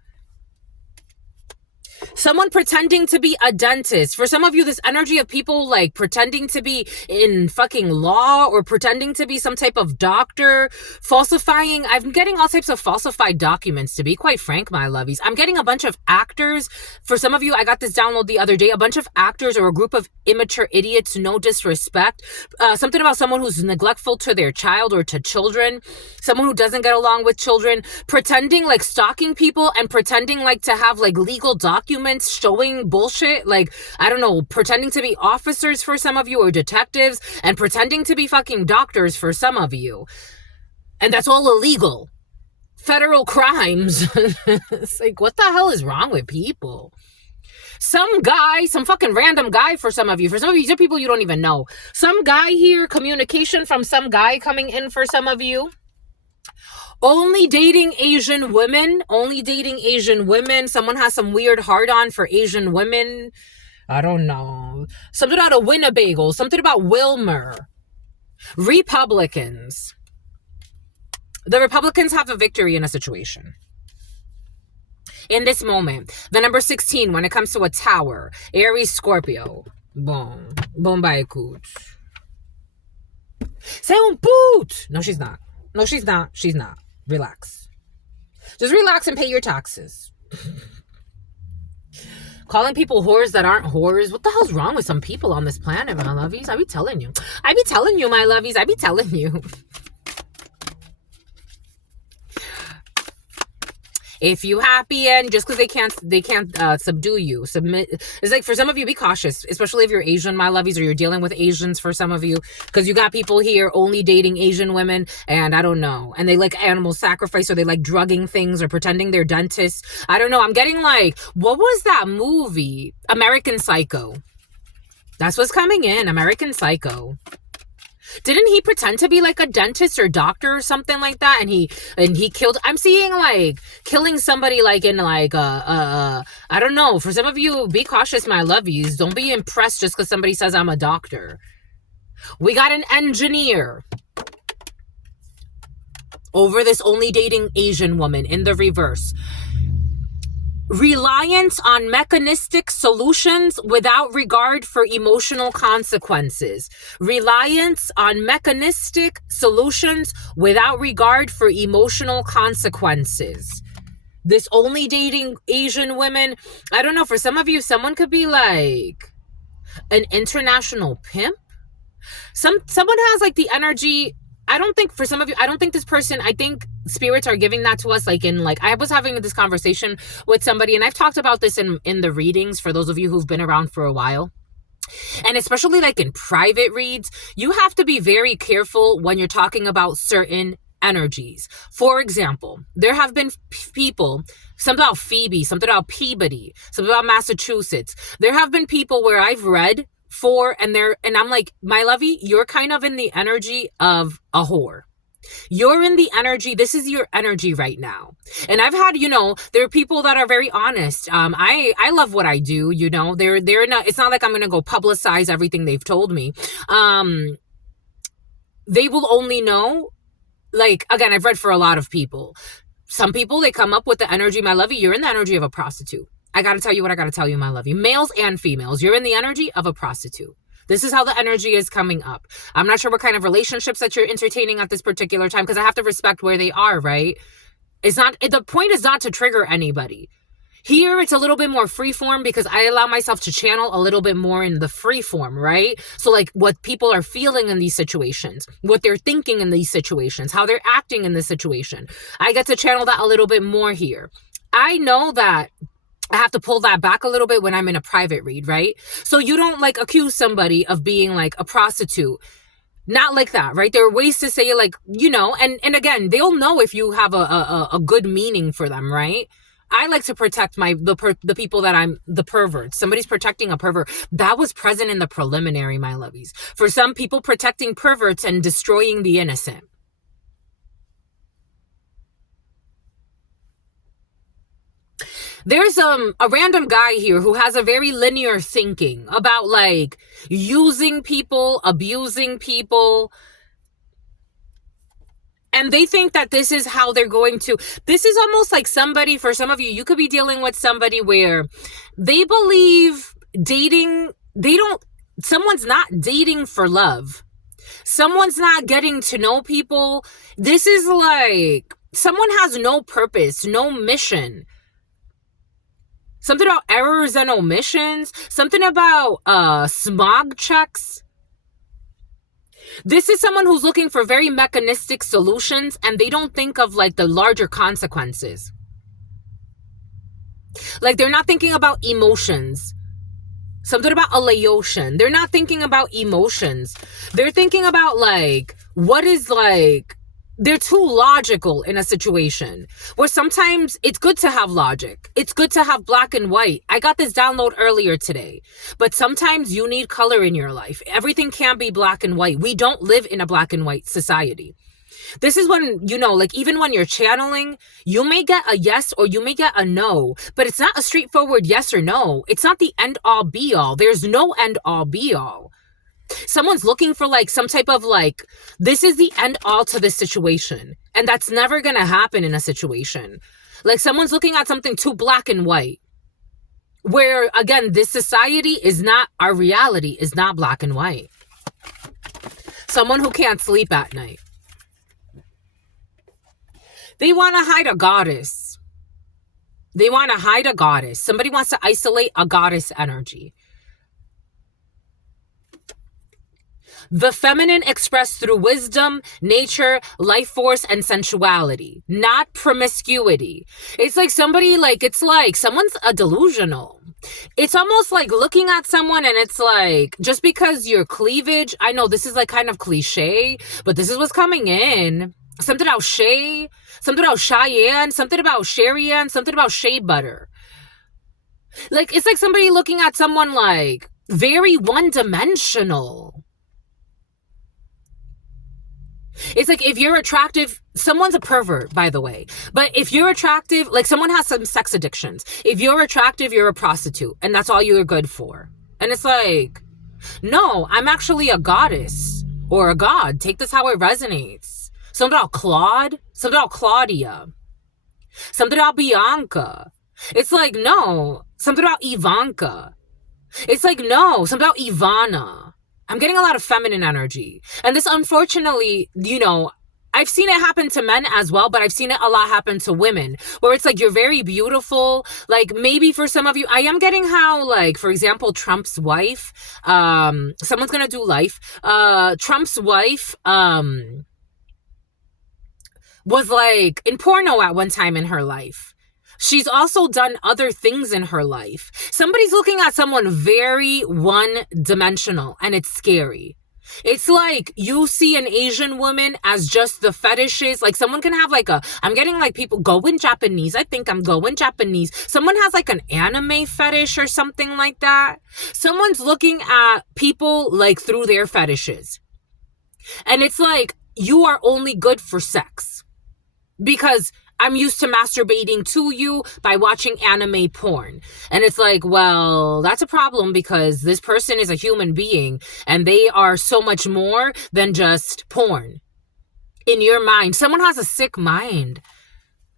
Someone pretending to be a dentist. For some of you, this energy of people like pretending to be in fucking law or pretending to be some type of doctor, falsifying. I'm getting all types of falsified documents, to be quite frank, my lovies. I'm getting a bunch of actors. For some of you, I got this download the other day. A bunch of actors or a group of immature idiots, no disrespect. Something about someone who's neglectful to their child or to children. Someone who doesn't get along with children. Pretending like stalking people and pretending like to have like legal documents showing bullshit, like, I don't know, pretending to be officers for some of you or detectives and pretending to be fucking doctors for some of you. And that's all illegal. Federal crimes. It's like, what the hell is wrong with people? Some guy, some fucking random guy for some of you. For some of you, these are people you don't even know. Some guy here, communication from some guy coming in for some of you. Only dating Asian women. Only dating Asian women. Someone has some weird hard-on for Asian women. I don't know. Something about a Winnebago. Something about Wilmer. Republicans. The Republicans have a victory in a situation. In this moment. The number 16 when it comes to a tower. Aries, Scorpio. Boom. Bombay coot. C'est un boot. No, she's not. No, she's not. She's not. Relax. Just relax and pay your taxes. Calling people whores that aren't whores. What the hell's wrong with some people on this planet, my lovies? I be telling you. I be telling you, my lovies. I be telling you. If you happy and just because they can't subdue you, submit. It's like for some of you, be cautious, especially if you're Asian, my lovies, or you're dealing with Asians for some of you, because you got people here only dating Asian women, and I don't know, and they like animal sacrifice, or they like drugging things, or pretending they're dentists. I don't know. I'm getting like, what was that movie? American Psycho. That's what's coming in. American Psycho. Didn't he pretend to be like a dentist or doctor or something like that? And he killed. I'm seeing like killing somebody like in like I don't know. For some of you, be cautious, my lovies. Don't be impressed just because somebody says I'm a doctor. We got an engineer over this only dating Asian woman in the reverse. Reliance on mechanistic solutions without regard for emotional consequences. Reliance on mechanistic solutions without regard for emotional consequences. This only dating Asian women, I don't know, for some of you, someone could be like an international pimp. Someone has like the energy. I don't think for some of you, I don't think this person, I think spirits are giving that to us. Like in like, I was having this conversation with somebody, and I've talked about this in the readings for those of you who've been around for a while. And especially like in private reads, you have to be very careful when you're talking about certain energies. For example, there have been people, something about Phoebe, something about Peabody, something about Massachusetts. There have been people where I've read for, and I'm like, my lovey, you're kind of in the energy of a whore. You're in the energy. This is your energy right now. And I've had, there are people that are very honest. I love what I do. They're not, it's not like I'm going to go publicize everything they've told me. They will only know, like, again, I've read for a lot of people. Some people, they come up with the energy, my lovey, you're in the energy of a prostitute. I got to tell you what I got to tell you, my lovey. Males and females, you're in the energy of a prostitute. This is how the energy is coming up. I'm not sure what kind of relationships that you're entertaining at this particular time, because I have to respect where they are, right? The point is not to trigger anybody. Here, it's a little bit more free form because I allow myself to channel a little bit more in the free form, right? So like what people are feeling in these situations, what they're thinking in these situations, how they're acting in this situation. I get to channel that a little bit more here. I know that I have to pull that back a little bit when I'm in a private read, right? So you don't like accuse somebody of being like a prostitute. Not like that, right? There are ways to say it, like, and again, they'll know if you have a good meaning for them, right? I like to protect the people that I'm the perverts. Somebody's protecting a pervert. That was present in the preliminary, my lovies. For some people, protecting perverts and destroying the innocent. There's a random guy here who has a very linear thinking about like using people, abusing people. And they think that this is how they're going to, this is almost like somebody, for some of you, you could be dealing with somebody where they believe dating, someone's not dating for love. Someone's not getting to know people. This is like, someone has no purpose, no mission. Something about errors and omissions. Something about smog checks. This is someone who's looking for very mechanistic solutions, and they don't think of like the larger consequences. Like, they're not thinking about emotions. Something about a Laotian. They're not thinking about emotions. They're thinking about like, what is like, they're too logical in a situation where sometimes it's good to have logic. It's good to have black and white. I got this download earlier today, but sometimes you need color in your life. Everything can't be black and white. We don't live in a black and white society. This is when, you know, like even when you're channeling, you may get a yes or you may get a no, but it's not a straightforward yes or no. It's not the end all be all. There's no end all be all. Someone's looking for like some type of like, this is the end all to this situation. And that's never going to happen in a situation. Like someone's looking at something too black and white. Where again, this society is not, our reality is not black and white. Someone who can't sleep at night. They want to hide a goddess. They want to hide a goddess. Somebody wants to isolate a goddess energy. The feminine expressed through wisdom, nature, life force, and sensuality, not promiscuity. It's like somebody, like, it's like someone's a delusional. It's almost like looking at someone and it's like, just because your cleavage, I know this is like kind of cliche, but this is what's coming in. Something about Shay, something about Cheyenne, something about Cheyenne, something about shea butter. Like, it's like somebody looking at someone like very one-dimensional. It's like if you're attractive, someone's a pervert, by the way. But if you're attractive, like someone has some sex addictions. If you're attractive, you're a prostitute. And that's all you're good for. And it's like, no, I'm actually a goddess or a god. Take this how it resonates. Something about Claude. Something about Claudia. Something about Bianca. It's like, no. Something about Ivanka. It's like, no. Something about Ivana. I'm getting a lot of feminine energy. And this, unfortunately, you know, I've seen it happen to men as well, but I've seen it a lot happen to women, where it's like, you're very beautiful. Like, maybe for some of you, I am getting how, like, for example, Trump's wife, someone's gonna do life. Trump's wife, was like in porno at one time in her life. She's also done other things in her life. Somebody's looking at someone very one-dimensional, and it's scary. It's like you see an Asian woman as just the fetishes. Like someone can have like I'm getting like people going Japanese. I think I'm going Japanese. Someone has like an anime fetish or something like that. Someone's looking at people like through their fetishes. And it's like, you are only good for sex. Because I'm used to masturbating to you by watching anime porn. And it's like, well, that's a problem because this person is a human being and they are so much more than just porn. In your mind, someone has a sick mind.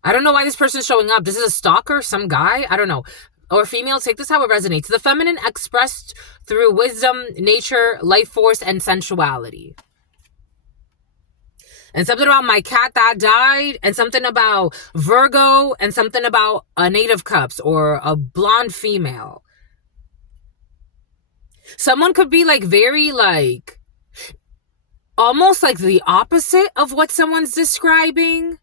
I don't know why this person's showing up. This is a stalker, some guy, I don't know. Or female, take this how it resonates. The feminine expressed through wisdom, nature, life force, and sensuality. And something about my cat that died, and something about Virgo, and something about a Eight of Cups or a blonde female. Someone could be like very like, almost like the opposite of what someone's describing.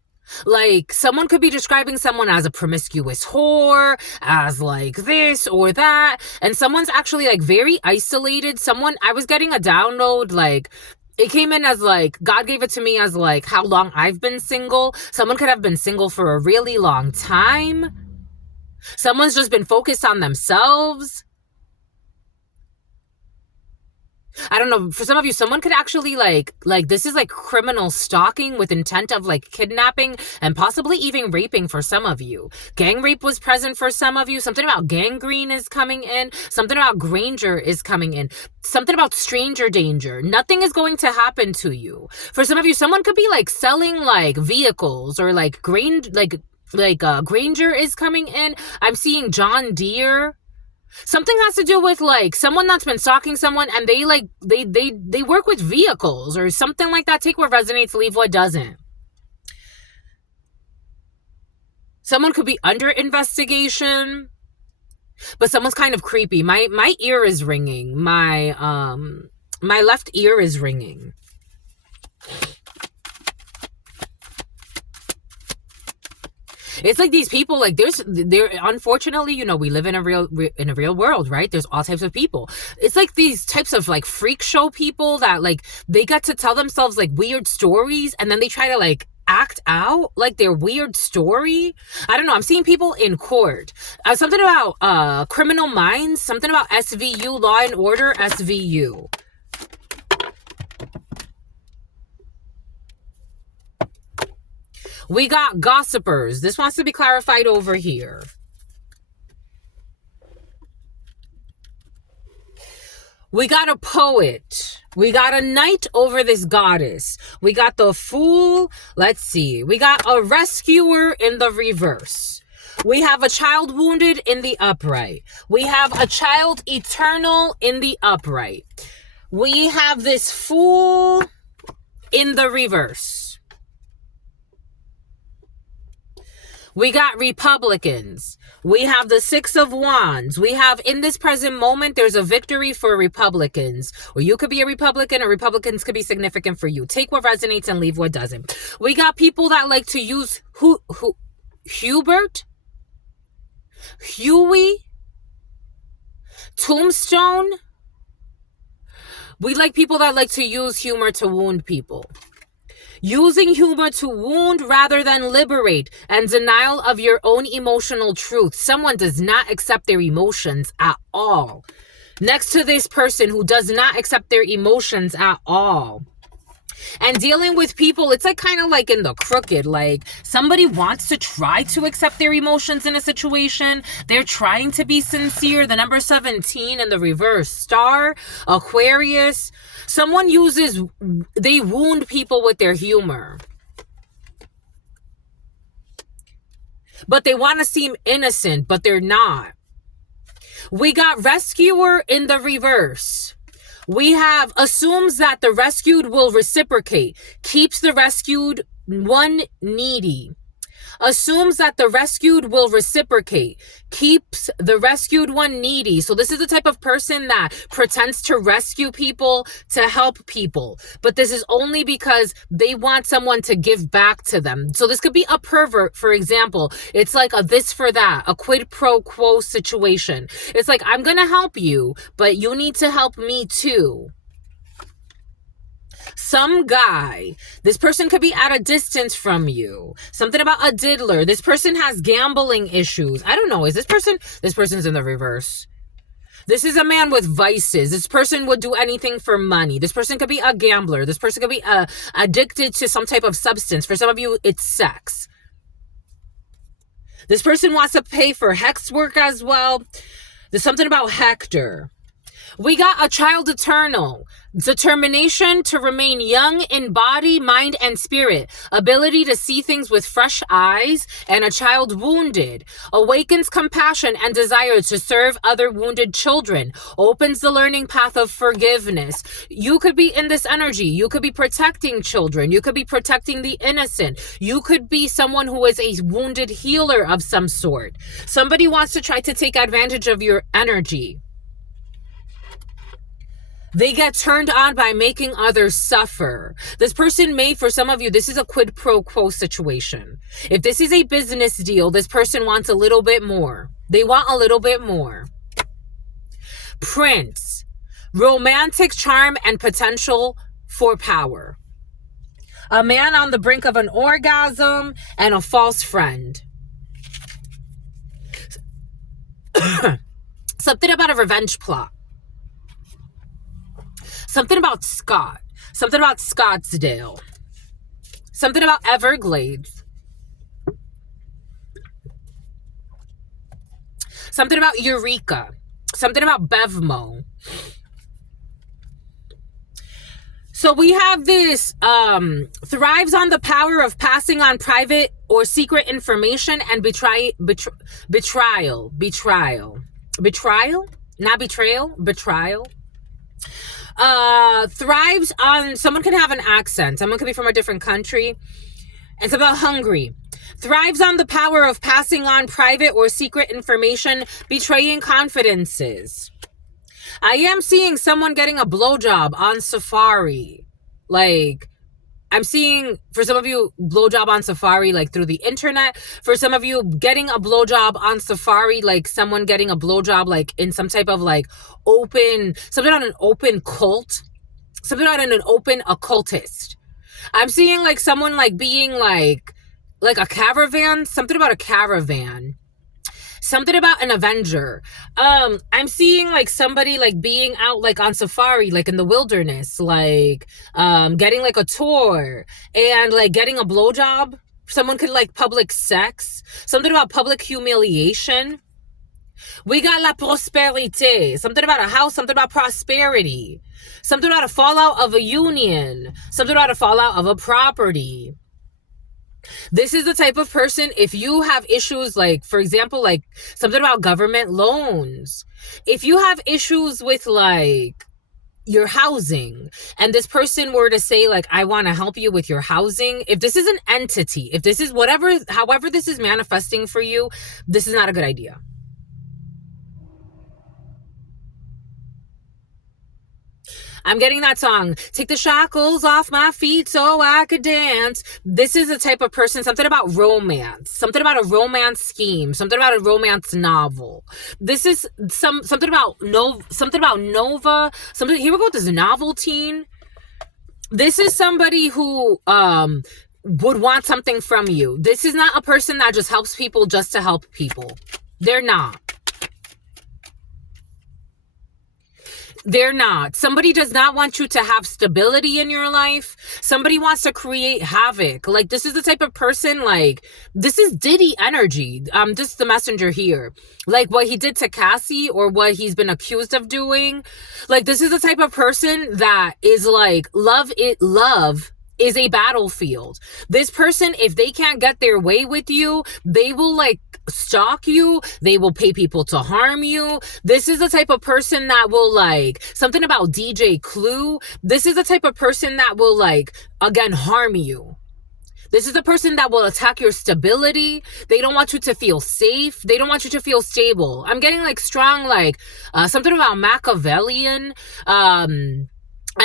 Like someone could be describing someone as a promiscuous whore, as like this or that. And someone's actually like very isolated. I was getting a download like, it came in as like, God gave it to me as like how long I've been single. Someone could have been single for a really long time. Someone's just been focused on themselves. I don't know, for some of you, someone could actually like this is like criminal stalking with intent of like kidnapping and possibly even raping for some of you. Gang rape was present for some of you. Something about gangrene is coming in. Something about Granger is coming in. Something about stranger danger. Nothing is going to happen to you. For some of you, someone could be like selling like vehicles or like Granger is coming in. I'm seeing John Deere. Something has to do with like someone that's been stalking someone and they like they work with vehicles or something like that. Take what resonates, leave what doesn't. Someone could be under investigation, but someone's kind of creepy. My ear is ringing. My left ear is ringing. It's like these people, like there unfortunately, you know, we live in a real world, right? There's all types of people. It's like these types of like freak show people that like they get to tell themselves like weird stories and then they try to like act out like their weird story. I don't know. I'm seeing people in court. Something about Criminal Minds, something about SVU, Law and Order, SVU. We got gossipers. This wants to be clarified over here. We got a poet. We got a knight over this goddess. We got the fool. Let's see. We got a rescuer in the reverse. We have a child wounded in the upright. We have a child eternal in the upright. We have this fool in the reverse. We got Republicans. We have the Six of Wands. We have, in this present moment, there's a victory for Republicans. Or you could be a Republican, or Republicans could be significant for you. Take what resonates and leave what doesn't. We got people that like to use Hubert, Huey, Tombstone. We like people that like to use humor to wound people. Using humor to wound rather than liberate, and denial of your own emotional truth. Someone does not accept their emotions at all. Next to this person who does not accept their emotions at all. And dealing with people, it's like kind of like in the crooked, like somebody wants to try to accept their emotions in a situation. They're trying to be sincere. The number 17 in the reverse, Star, Aquarius. Someone they wound people with their humor. But they want to seem innocent, but they're not. We got rescuer in the reverse. We have assumes that the rescued will reciprocate, keeps the rescued one needy. Assumes that the rescued will reciprocate, keeps the rescued one needy. So this is the type of person that pretends to rescue people, to help people. But this is only because they want someone to give back to them. So this could be a pervert, for example. It's like a this for that, a quid pro quo situation. It's like, I'm going to help you, but you need to help me too. Some guy, this person could be at a distance from you. Something about a diddler. This person has gambling issues. I don't know. This person's in the reverse. This is a man with vices. This person would do anything for money. This person could be a gambler. This person could be addicted to some type of substance. For some of you, it's sex. This person wants to pay for hex work as well. There's something about Hector. We got a child eternal. Determination to remain young in body, mind, and spirit. Ability to see things with fresh eyes. And a child wounded. Awakens compassion and desire to serve other wounded children. Opens the learning path of forgiveness. You could be in this energy. You could be protecting children. You could be protecting the innocent. You could be someone who is a wounded healer of some sort. Somebody wants to try to take advantage of your energy. They get turned on by making others suffer. This person may, for some of you, this is a quid pro quo situation. If this is a business deal, this person wants a little bit more. They want a little bit more. Prince, romantic charm and potential for power. A man on the brink of an orgasm and a false friend. Something about a revenge plot. Something about Scott. Something about Scottsdale. Something about Everglades. Something about Eureka. Something about Bevmo. So we have this thrives on the power of passing on private or secret information and betrayal. Not betrayal, betrayal. Thrives on, someone can have an accent. Someone could be from a different country. It's about hungry. Thrives on the power of passing on private or secret information, betraying confidences. I am seeing someone getting a blowjob on Safari. Like, I'm seeing, for some of you, blowjob on Safari, like through the internet. For some of you, getting a blowjob on Safari, like someone getting a blowjob, like in some type of like open, something on an open cult, something on an open occultist. I'm seeing like someone like being like a caravan, something about a caravan. Something about an Avenger. I'm seeing like somebody like being out like on safari, like in the wilderness, like getting like a tour and like getting a blowjob. Someone could like public sex. Something about public humiliation. We got la prosperité. Something about a house, something about prosperity. Something about a fallout of a union. Something about a fallout of a property. This is the type of person, if you have issues, like, for example, like something about government loans. If you have issues with like your housing and this person were to say like, I want to help you with your housing. If this is an entity, if this is whatever, however this is manifesting for you, this is not a good idea. I'm getting that song, take the shackles off my feet so I could dance. This is the type of person, something about romance, something about a romance scheme, something about a romance novel. This is something about Nova, something, here we go with this novel teen. This is somebody who would want something from you. This is not a person that just helps people just to help people. They're not. They're not. Somebody does not want you to have stability in your life. Somebody wants to create havoc. Like, this is the type of person, like, this is Diddy energy. Just the messenger here. Like, what he did to Cassie or what he's been accused of doing. Like, this is the type of person that is like, love is a battlefield. This person, if they can't get their way with you, they will like stalk you. They will pay people to harm you. This is the type of person that will like, something about DJ Clue. This is the type of person that will like, again, harm you. This is the person that will attack your stability. They don't want you to feel safe. They don't want you to feel stable. I'm getting like strong, like something about Machiavellian. I'm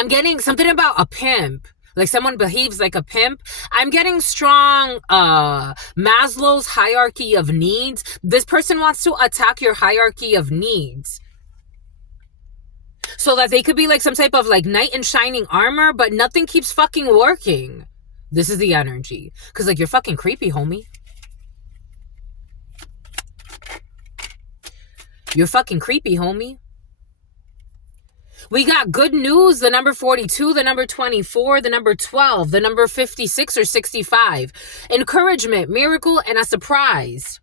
getting something about a pimp. Like someone behaves like a pimp. I'm getting strong Maslow's hierarchy of needs. This person wants to attack your hierarchy of needs. So that they could be like some type of like knight in shining armor, but nothing keeps fucking working. This is the energy. Because like you're fucking creepy, homie. You're fucking creepy, homie. We got good news, the number 42, the number 24, the number 12, the number 56 or 65. Encouragement, miracle, and a surprise.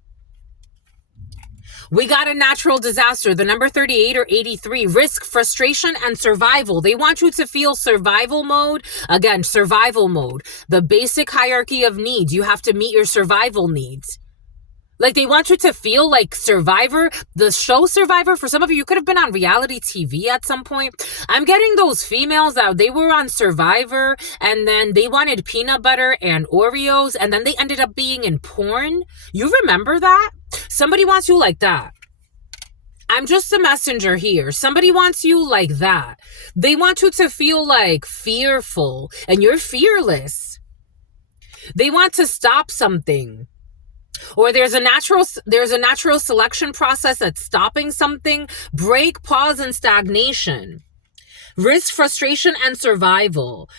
We got a natural disaster, the number 38 or 83. Risk, frustration, and survival. They want you to feel survival mode. Again, survival mode. The basic hierarchy of needs. You have to meet your survival needs. Like, they want you to feel like Survivor, the show Survivor. For some of you, you could have been on reality TV at some point. I'm getting those females that they were on Survivor and then they wanted peanut butter and Oreos and then they ended up being in porn. You remember that? Somebody wants you like that. I'm just a messenger here. Somebody wants you like that. They want you to feel like fearful and you're fearless. They want to stop something. Or there's a natural selection process that's stopping something. Break, pause, and stagnation. Risk, frustration, and survival.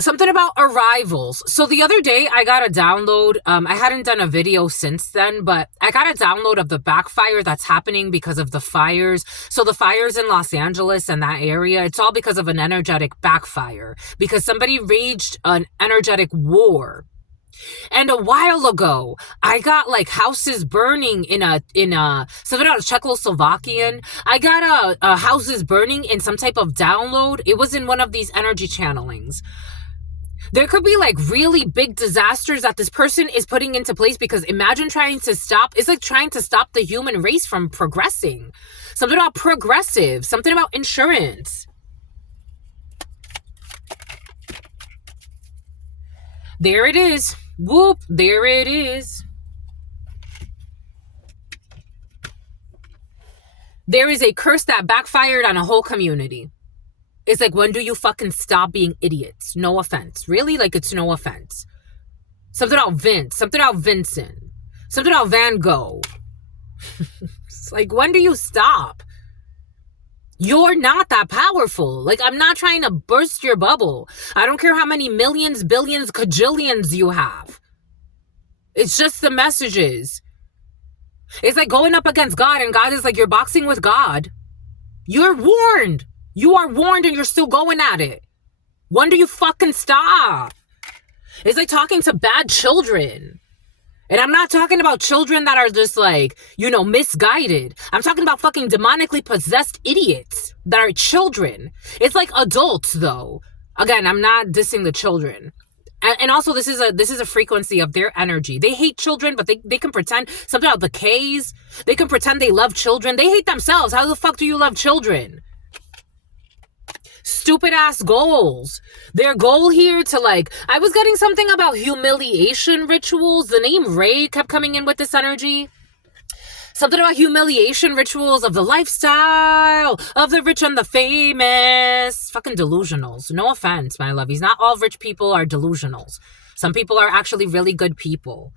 Something about arrivals. So the other day I got a download. I hadn't done a video since then, but I got a download of the backfire that's happening because of the fires. So the fires in Los Angeles and that area, it's all because of an energetic backfire, because somebody waged an energetic war. And a while ago, I got like houses burning in a something out of Czechoslovakian. I got a houses burning in some type of download. It was in one of these energy channelings. There could be like really big disasters that this person is putting into place, because imagine trying to stop, it's like trying to stop the human race from progressing. Something about progressive, something about insurance. There it is. Whoop, there it is. There is a curse that backfired on a whole community. It's like, when do you fucking stop being idiots? No offense. Really? Like, it's no offense. Something about Vince. Something about Vincent. Something about Van Gogh. It's like, when do you stop? You're not that powerful. Like, I'm not trying to burst your bubble. I don't care how many millions, billions, cajillions you have. It's just the messages. It's like going up against God, and God is like, you're boxing with God. You're warned. You are warned, and you're still going at it. When do you fucking stop? It's like talking to bad children. And I'm not talking about children that are just like, you know, misguided. I'm talking about fucking demonically possessed idiots that are children. It's like adults, though. Again, I'm not dissing the children. And also, this is a frequency of their energy. They hate children, but they can pretend. Something about the K's. They can pretend they love children. They hate themselves. How the fuck do you love children? Stupid ass goals. Their goal here to like, I was getting something about humiliation rituals. The name Ray kept coming in with this energy. Something about humiliation rituals of the lifestyle of the rich and the famous. Fucking delusionals. No offense, my lovies. Not all rich people are delusionals. Some people are actually really good people.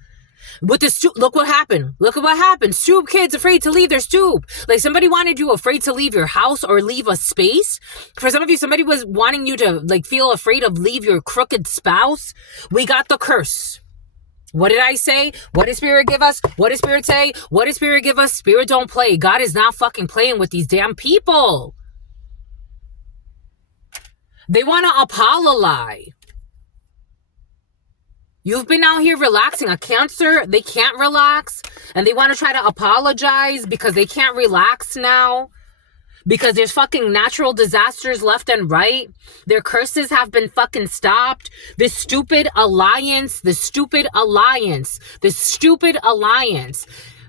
With the stoop, look what happened. Look at what happened. Stoop kids afraid to leave their stoop. Like, somebody wanted you afraid to leave your house or leave a space. For some of you, somebody was wanting you to like feel afraid of leave your crooked spouse. We got the curse. What did I say? What did Spirit give us? What did Spirit say? What did Spirit give us? Spirit don't play. God is not fucking playing with these damn people. They want to apologize. You've been out here relaxing. A Cancer, they can't relax. And they want to try to apologize because they can't relax now. Because there's fucking natural disasters left and right. Their curses have been fucking stopped. This stupid alliance.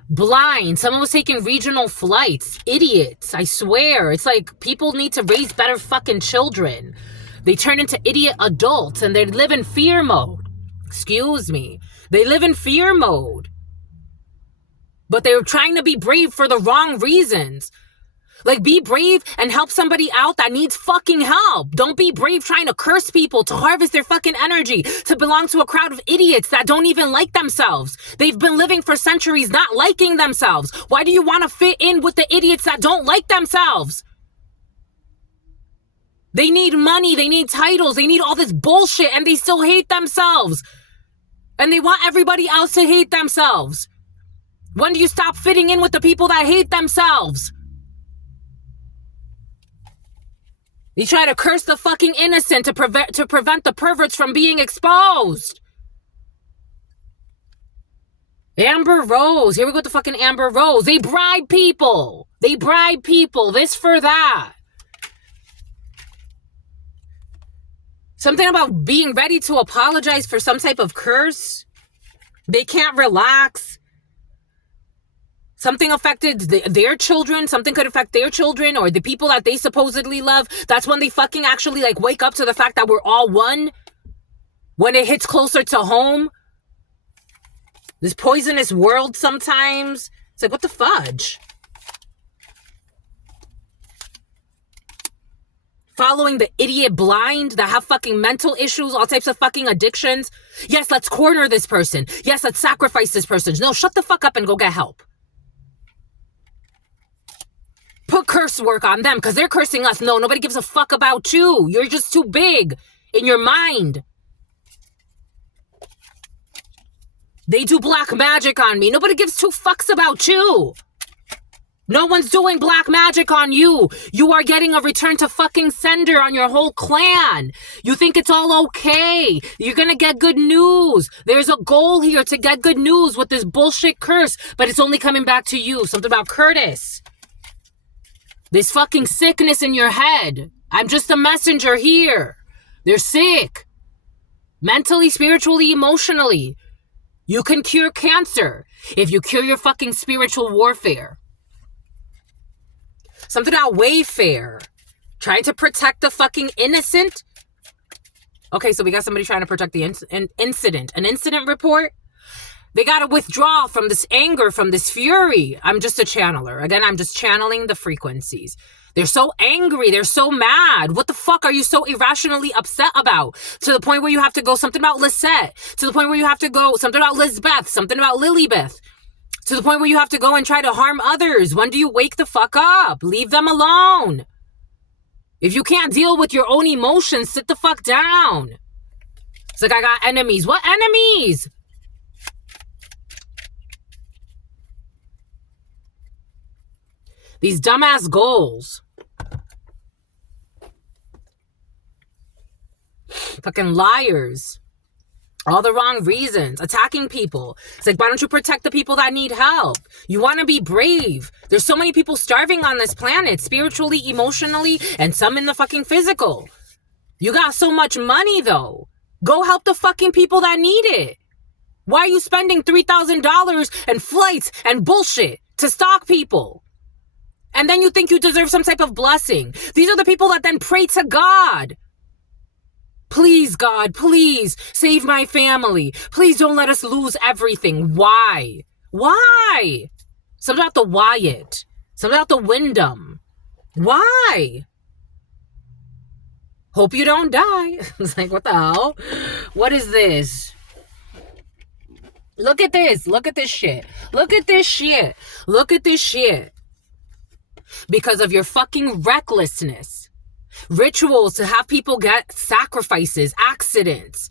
Blind. Someone was taking regional flights. Idiots. I swear. It's like people need to raise better fucking children. They turn into idiot adults and they live in fear mode. Excuse me. They live in fear mode. But they're trying to be brave for the wrong reasons. Like, be brave and help somebody out that needs fucking help. Don't be brave trying to curse people, to harvest their fucking energy, to belong to a crowd of idiots that don't even like themselves. They've been living for centuries not liking themselves. Why do you want to fit in with the idiots that don't like themselves? They need money, they need titles, they need all this bullshit, and they still hate themselves. And they want everybody else to hate themselves. When do you stop fitting in with the people that hate themselves? You try to curse the fucking innocent to prevent the perverts from being exposed. Amber Rose. Here we go with the fucking Amber Rose. They bribe people. This for that. Something about being ready to apologize for some type of curse. They can't relax. Something affected their children. Something could affect their children or the people that they supposedly love. That's when they fucking actually like wake up to the fact that we're all one. When it hits closer to home. This poisonous world sometimes. It's like, what the fudge? Following the idiot blind that have fucking mental issues, all types of fucking addictions. Yes, let's corner this person. Yes, let's sacrifice this person. No, shut the fuck up and go get help. Put curse work on them because they're cursing us. No, nobody gives a fuck about you. You're just too big. in your mind. They do black magic on me. Nobody gives two fucks about you. No one's doing black magic on you. You are getting a return to fucking sender on your whole clan. You think it's all okay. You're gonna get good news. There's a goal here to get good news with this bullshit curse, but it's only coming back to you. Something about Curtis. This fucking sickness in your head. I'm just a messenger here. They're sick. Mentally, spiritually, emotionally. You can cure cancer if you cure your fucking spiritual warfare. Something about Wayfair. Trying to protect the fucking innocent. Okay, so we got somebody trying to protect the incident. An incident report. They got to withdraw from this anger, from this fury. I'm just a channeler. Again, I'm just channeling the frequencies. They're so angry. They're so mad. What the fuck are you so irrationally upset about? To the point where you have to go something about Lisette. To the point where you have to go something about Lizbeth. Something about Lilybeth. To the point where you have to go and try to harm others. When do you wake the fuck up? Leave them alone. If you can't deal with your own emotions, sit the fuck down. It's like, I got enemies. What enemies? These dumbass goals. Fucking liars. All the wrong reasons. Attacking people. It's like, why don't you protect the people that need help? You want to be brave. There's so many people starving on this planet. Spiritually, emotionally, and some in the fucking physical. You got so much money, though. Go help the fucking people that need it. Why are you spending $3,000 and flights and bullshit to stalk people? And then you think you deserve some type of blessing. These are the people that then pray to God. Please, God, please save my family. Please don't let us lose everything. Why? Why? Something about the Wyatt. Something about the Wyndham. Why? Hope you don't die. It's like, what the hell? What is this? Look at this. Look at this shit. Look at this shit. Look at this shit. Because of your fucking recklessness. Rituals to have people get sacrifices, accidents.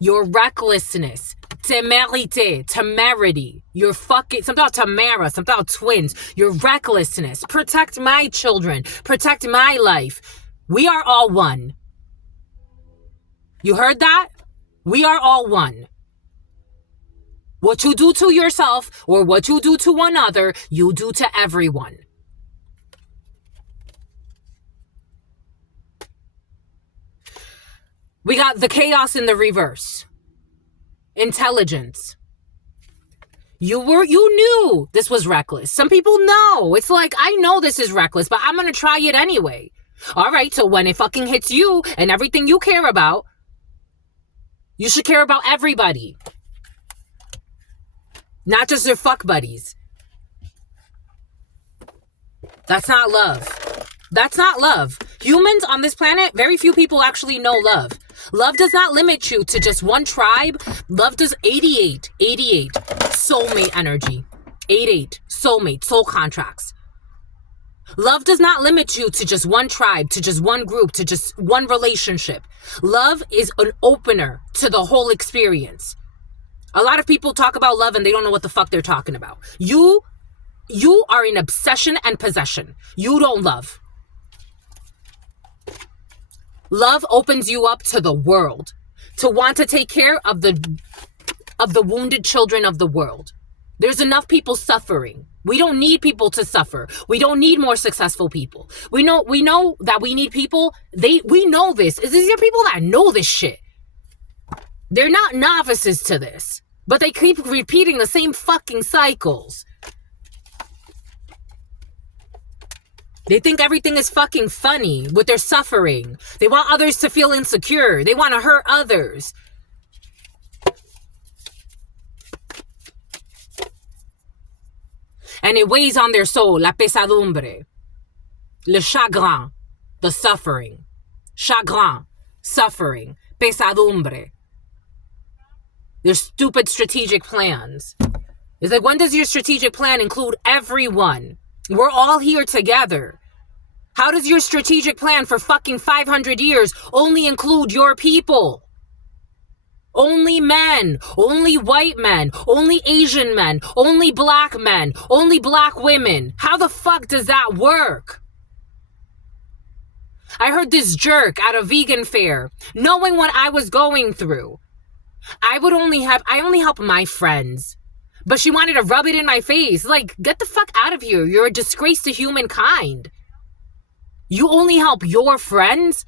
Your recklessness. Temerity. Your fucking, something about Tamara, something about twins. Your recklessness. Protect my children. Protect my life. We are all one. You heard that? We are all one. What you do to yourself or what you do to one other, you do to everyone. We got the chaos in the reverse. Intelligence. You knew this was reckless. Some people know. It's like, I know this is reckless, but I'm going to try it anyway. All right, so when it fucking hits you and everything you care about, you should care about everybody. Not just their fuck buddies. That's not love. That's not love. Humans on this planet, very few people actually know love. Love does not limit you to just one tribe. Love does 88 soulmate energy. 88 soulmate, soul contracts. Love does not limit you to just one tribe, to just one group, to just one relationship. Love is an opener to the whole experience. A lot of people talk about love and they don't know what the fuck they're talking about. You are in obsession and possession. You don't love. Love opens you up to the world, to want to take care of the wounded children of the world. There's enough people suffering. We don't need people to suffer. We don't need more successful people. We know that we need people. We know this. These are people that know this shit. They're not novices to this, but they keep repeating the same fucking cycles. They think everything is fucking funny with their suffering. They want others to feel insecure. They want to hurt others. And it weighs on their soul, la pesadumbre, le chagrin, the suffering. Chagrin, suffering, pesadumbre. Their stupid strategic plans. It's like, when does your strategic plan include everyone? We're all here together. How does your strategic plan for fucking 500 years only include your people? Only men, only white men, only Asian men, only black men, only black women. How the fuck does that work? I heard this jerk at a vegan fair, knowing what I was going through. I only help my friends. But she wanted to rub it in my face. Like, get the fuck out of here. You're a disgrace to humankind. You only help your friends?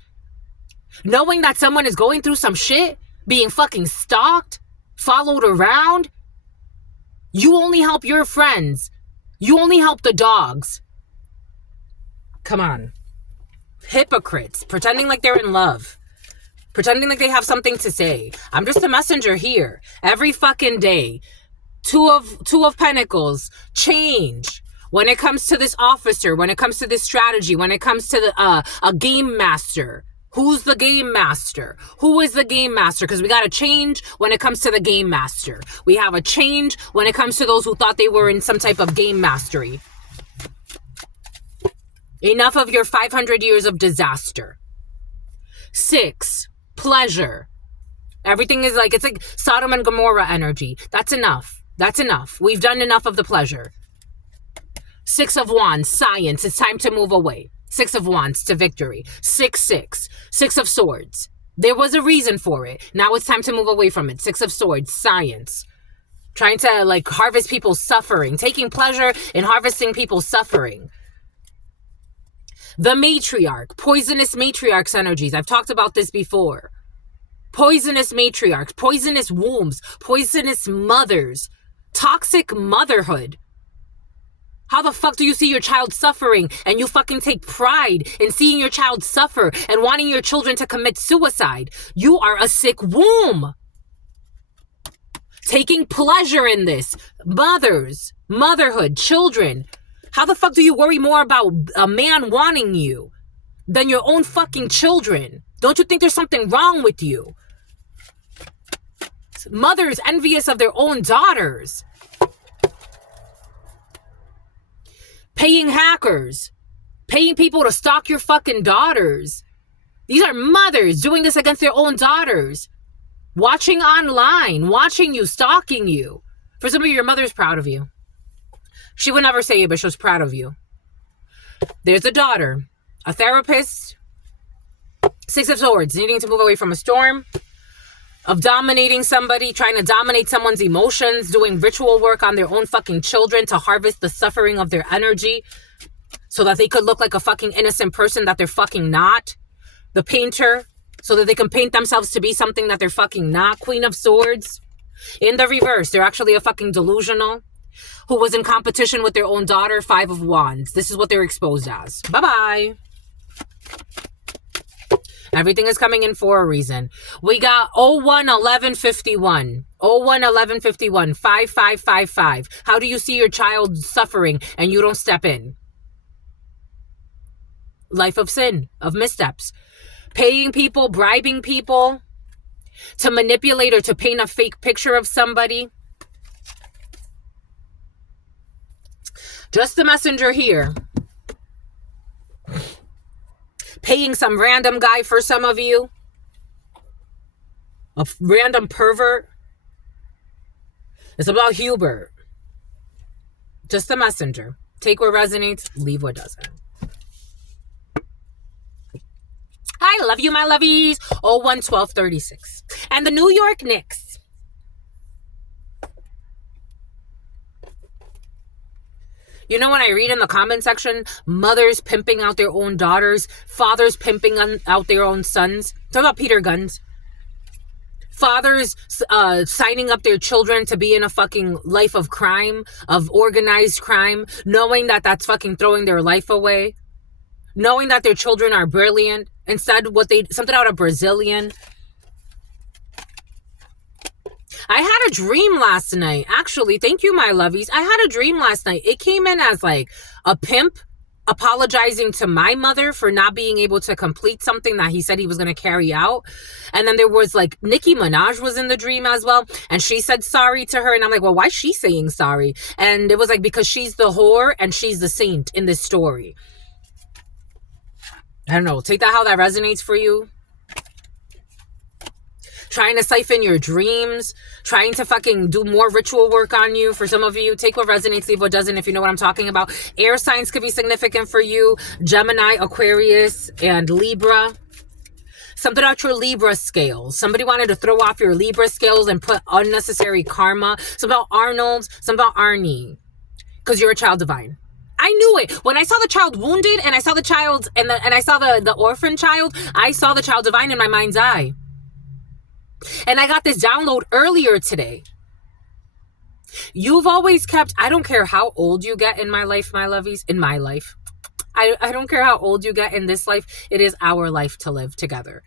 Knowing that someone is going through some shit? Being fucking stalked? Followed around? You only help your friends. You only help the dogs. Come on. Hypocrites. Pretending like they're in love. Pretending like they have something to say. I'm just a messenger here. Every fucking day. Two of Pentacles. Change. When it comes to this officer, when it comes to this strategy, when it comes to a game master. Who's the game master? Who is the game master? Because we got to change when it comes to the game master. We have a change when it comes to those who thought they were in some type of game mastery. Enough of your 500 years of disaster. 6, pleasure. Everything is like, it's like Sodom and Gomorrah energy. That's enough. That's enough. We've done enough of the pleasure. 6 of Wands, science. It's time to move away. 6 of Wands to victory. 6, 6. 6 of Swords. There was a reason for it. Now it's time to move away from it. 6 of Swords, science. Trying to like harvest people's suffering. Taking pleasure in harvesting people's suffering. The matriarch. Poisonous matriarchs energies. I've talked about this before. Poisonous matriarchs. Poisonous wombs. Poisonous mothers. Toxic motherhood. How the fuck do you see your child suffering and you fucking take pride in seeing your child suffer and wanting your children to commit suicide? You are a sick womb. Taking pleasure in this. Mothers, motherhood, children. How the fuck do you worry more about a man wanting you than your own fucking children? Don't you think there's something wrong with you? Mothers envious of their own daughters. Paying hackers. Paying people to stalk your fucking daughters. These are mothers doing this against their own daughters. Watching online. Watching you. Stalking you. For some of you, your mother's proud of you. She would never say it, but she was proud of you. There's a daughter. A therapist. 6 of Swords. Needing to move away from a storm. Of dominating somebody, trying to dominate someone's emotions, doing ritual work on their own fucking children to harvest the suffering of their energy so that they could look like a fucking innocent person that they're fucking not. The painter, so that they can paint themselves to be something that they're fucking not. Queen of Swords. In the reverse, they're actually a fucking delusional who was in competition with their own daughter. 5 of Wands. This is what they're exposed as. Bye-bye. Everything is coming in for a reason. We got 011151. 011151. 5555. How do you see your child suffering and you don't step in? Life of sin, of missteps. Paying people, bribing people to manipulate or to paint a fake picture of somebody. Just the messenger here. Paying some random guy for some of you. A random pervert. It's about Hubert. Just a messenger. Take what resonates, leave what doesn't. I love you, my lovies. 011236. And the New York Knicks. You know, when I read in the comment section, mothers pimping out their own daughters, fathers pimping out their own sons. Talk about Peter Guns. Fathers signing up their children to be in a fucking life of crime, of organized crime, knowing that that's fucking throwing their life away. Knowing that their children are brilliant. Instead, something out of Brazilian. I had a dream last night. Actually, thank you, my lovies. I had a dream last night. It came in as like a pimp apologizing to my mother for not being able to complete something that he said he was going to carry out. And then there was like Nicki Minaj was in the dream as well. And she said sorry to her. And I'm like, well, why is she saying sorry? And it was like, because she's the whore and she's the saint in this story. I don't know. Take that how that resonates for you. Trying to siphon your dreams, trying to fucking do more ritual work on you. For some of you, take what resonates, leave what doesn't, if you know what I'm talking about. Air signs could be significant for you. Gemini, Aquarius, and Libra. Something about your Libra scales. Somebody wanted to throw off your Libra scales and put unnecessary karma. Something about Arnold, something about Arnie. Because you're a child divine. I knew it. When I saw the child wounded and I saw the child and I saw the orphan child, I saw the child divine in my mind's eye. And I got this download earlier today. You've always kept, I don't care how old you get in my life, my lovies, in my life. I don't care how old you get in this life. It is our life to live together.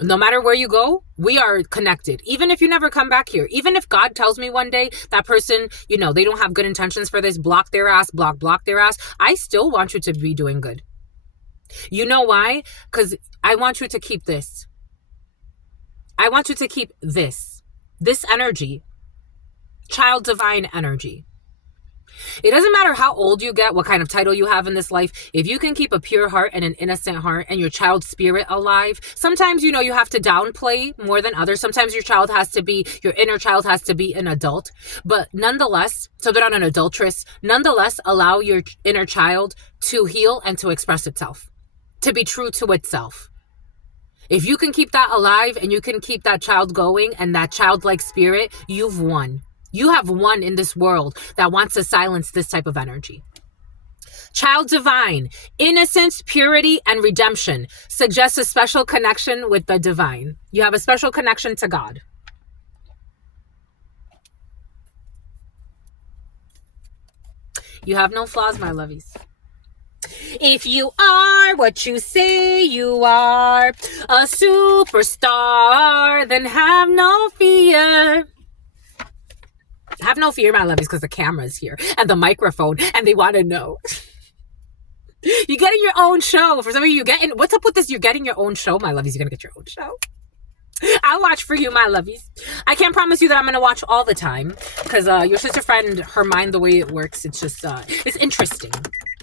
No matter where you go, we are connected. Even if you never come back here. Even if God tells me one day that person, you know, they don't have good intentions for this, block their ass, block their ass. I still want you to be doing good. You know why? Because I want you to keep this. I want you to keep this energy, child divine energy. It doesn't matter how old you get, what kind of title you have in this life. If you can keep a pure heart and an innocent heart and your child spirit alive, sometimes, you know, you have to downplay more than others. Sometimes your inner child has to be an adult. But nonetheless, so they're not an adulteress, nonetheless, allow your inner child to heal and to express itself, to be true to itself. If you can keep that alive and you can keep that child going and that childlike spirit, you've won. You have won in this world that wants to silence this type of energy. Child divine, innocence, purity, and redemption suggests a special connection with the divine. You have a special connection to God. You have no flaws, my lovies. If you are what you say you are, a superstar, then have no fear. Have no fear, my lovies, because the camera's here and the microphone and they want to know. You're getting your own show. For some of you, what's up with this? You're getting your own show, my lovies. You're going to get your own show. I'll watch for you, my lovies. I can't promise you that I'm going to watch all the time because your sister friend, her mind, the way it works, it's just, it's interesting.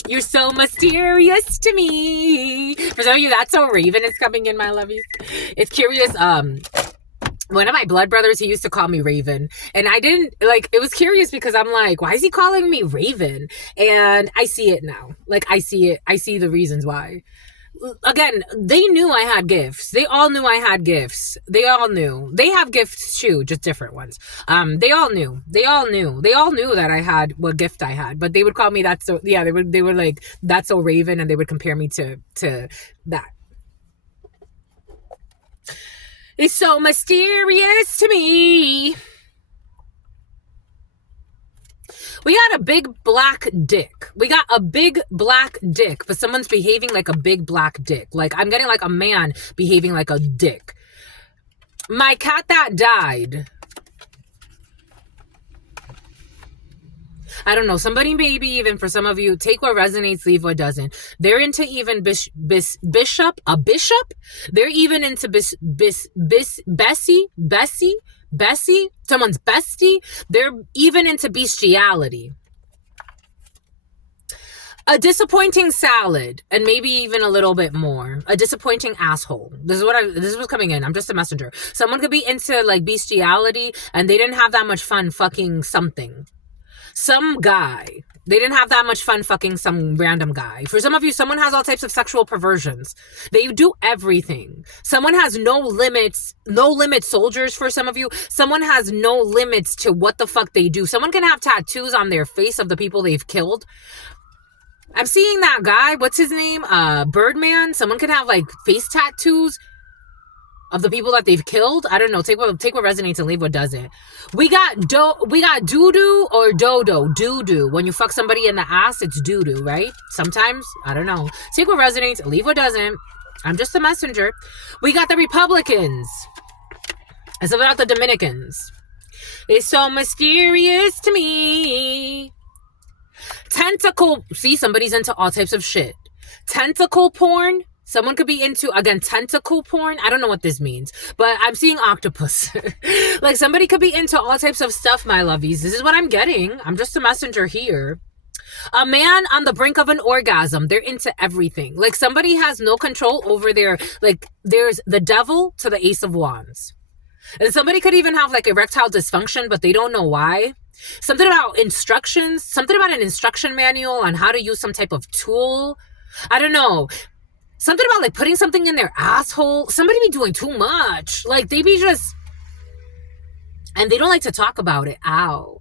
You're so mysterious to me. For some of you, that's so Raven is coming in, my lovies. It's curious. One of my blood brothers, he used to call me Raven. And I didn't, it was curious because I'm like, why is he calling me Raven? And I see it now. I see it. I see the reasons why. Again, they knew I had gifts. They all knew I had gifts. They all knew. They have gifts too, just different ones. They all knew. They all knew that I had what gift I had. But they would call me that. So yeah, they were like, that's so Raven, and they would compare me to that. It's so mysterious to me. We got a big black dick. We got a big black dick, but someone's behaving like a big black dick. I'm getting a man behaving like a dick. My cat that died. I don't know. Somebody maybe even for some of you, take what resonates, leave what doesn't. They're into even bishop. They're even into Bessie, someone's bestie. They're even into bestiality. A disappointing salad, and maybe even a little bit more. A disappointing asshole. This is what's coming in. I'm just a messenger. Someone could be into bestiality, and they didn't have that much fun fucking something. Some guy. They didn't have that much fun fucking some random guy. For some of you, someone has all types of sexual perversions. They do everything. Someone has no limits soldiers for some of you. Someone has no limits to what the fuck they do. Someone can have tattoos on their face of the people they've killed. I'm seeing that guy. What's his name? Birdman. Someone can have face tattoos of the people that they've killed. I don't know. Take what resonates and leave what doesn't. We got doo-doo or dodo. Doo-doo. When you fuck somebody in the ass, it's doo-doo, right? Sometimes. I don't know. Take what resonates, leave what doesn't. I'm just a messenger. We got the Republicans. It's about the Dominicans. It's so mysterious to me. Tentacle. See, somebody's into all types of shit. Tentacle porn. Someone could be into, again, tentacle porn. I don't know what this means, but I'm seeing octopus. Somebody could be into all types of stuff, my lovies. This is what I'm getting. I'm just a messenger here. A man on the brink of an orgasm. They're into everything. Like somebody has no control over their, like there's the devil to the ace of wands. And somebody could even have like erectile dysfunction, but they don't know why. Something about instructions, something about an instruction manual on how to use some type of tool. I don't know. Something about like putting something in their asshole. Somebody be doing too much. Like they be just, and they don't like to talk about it. Ow.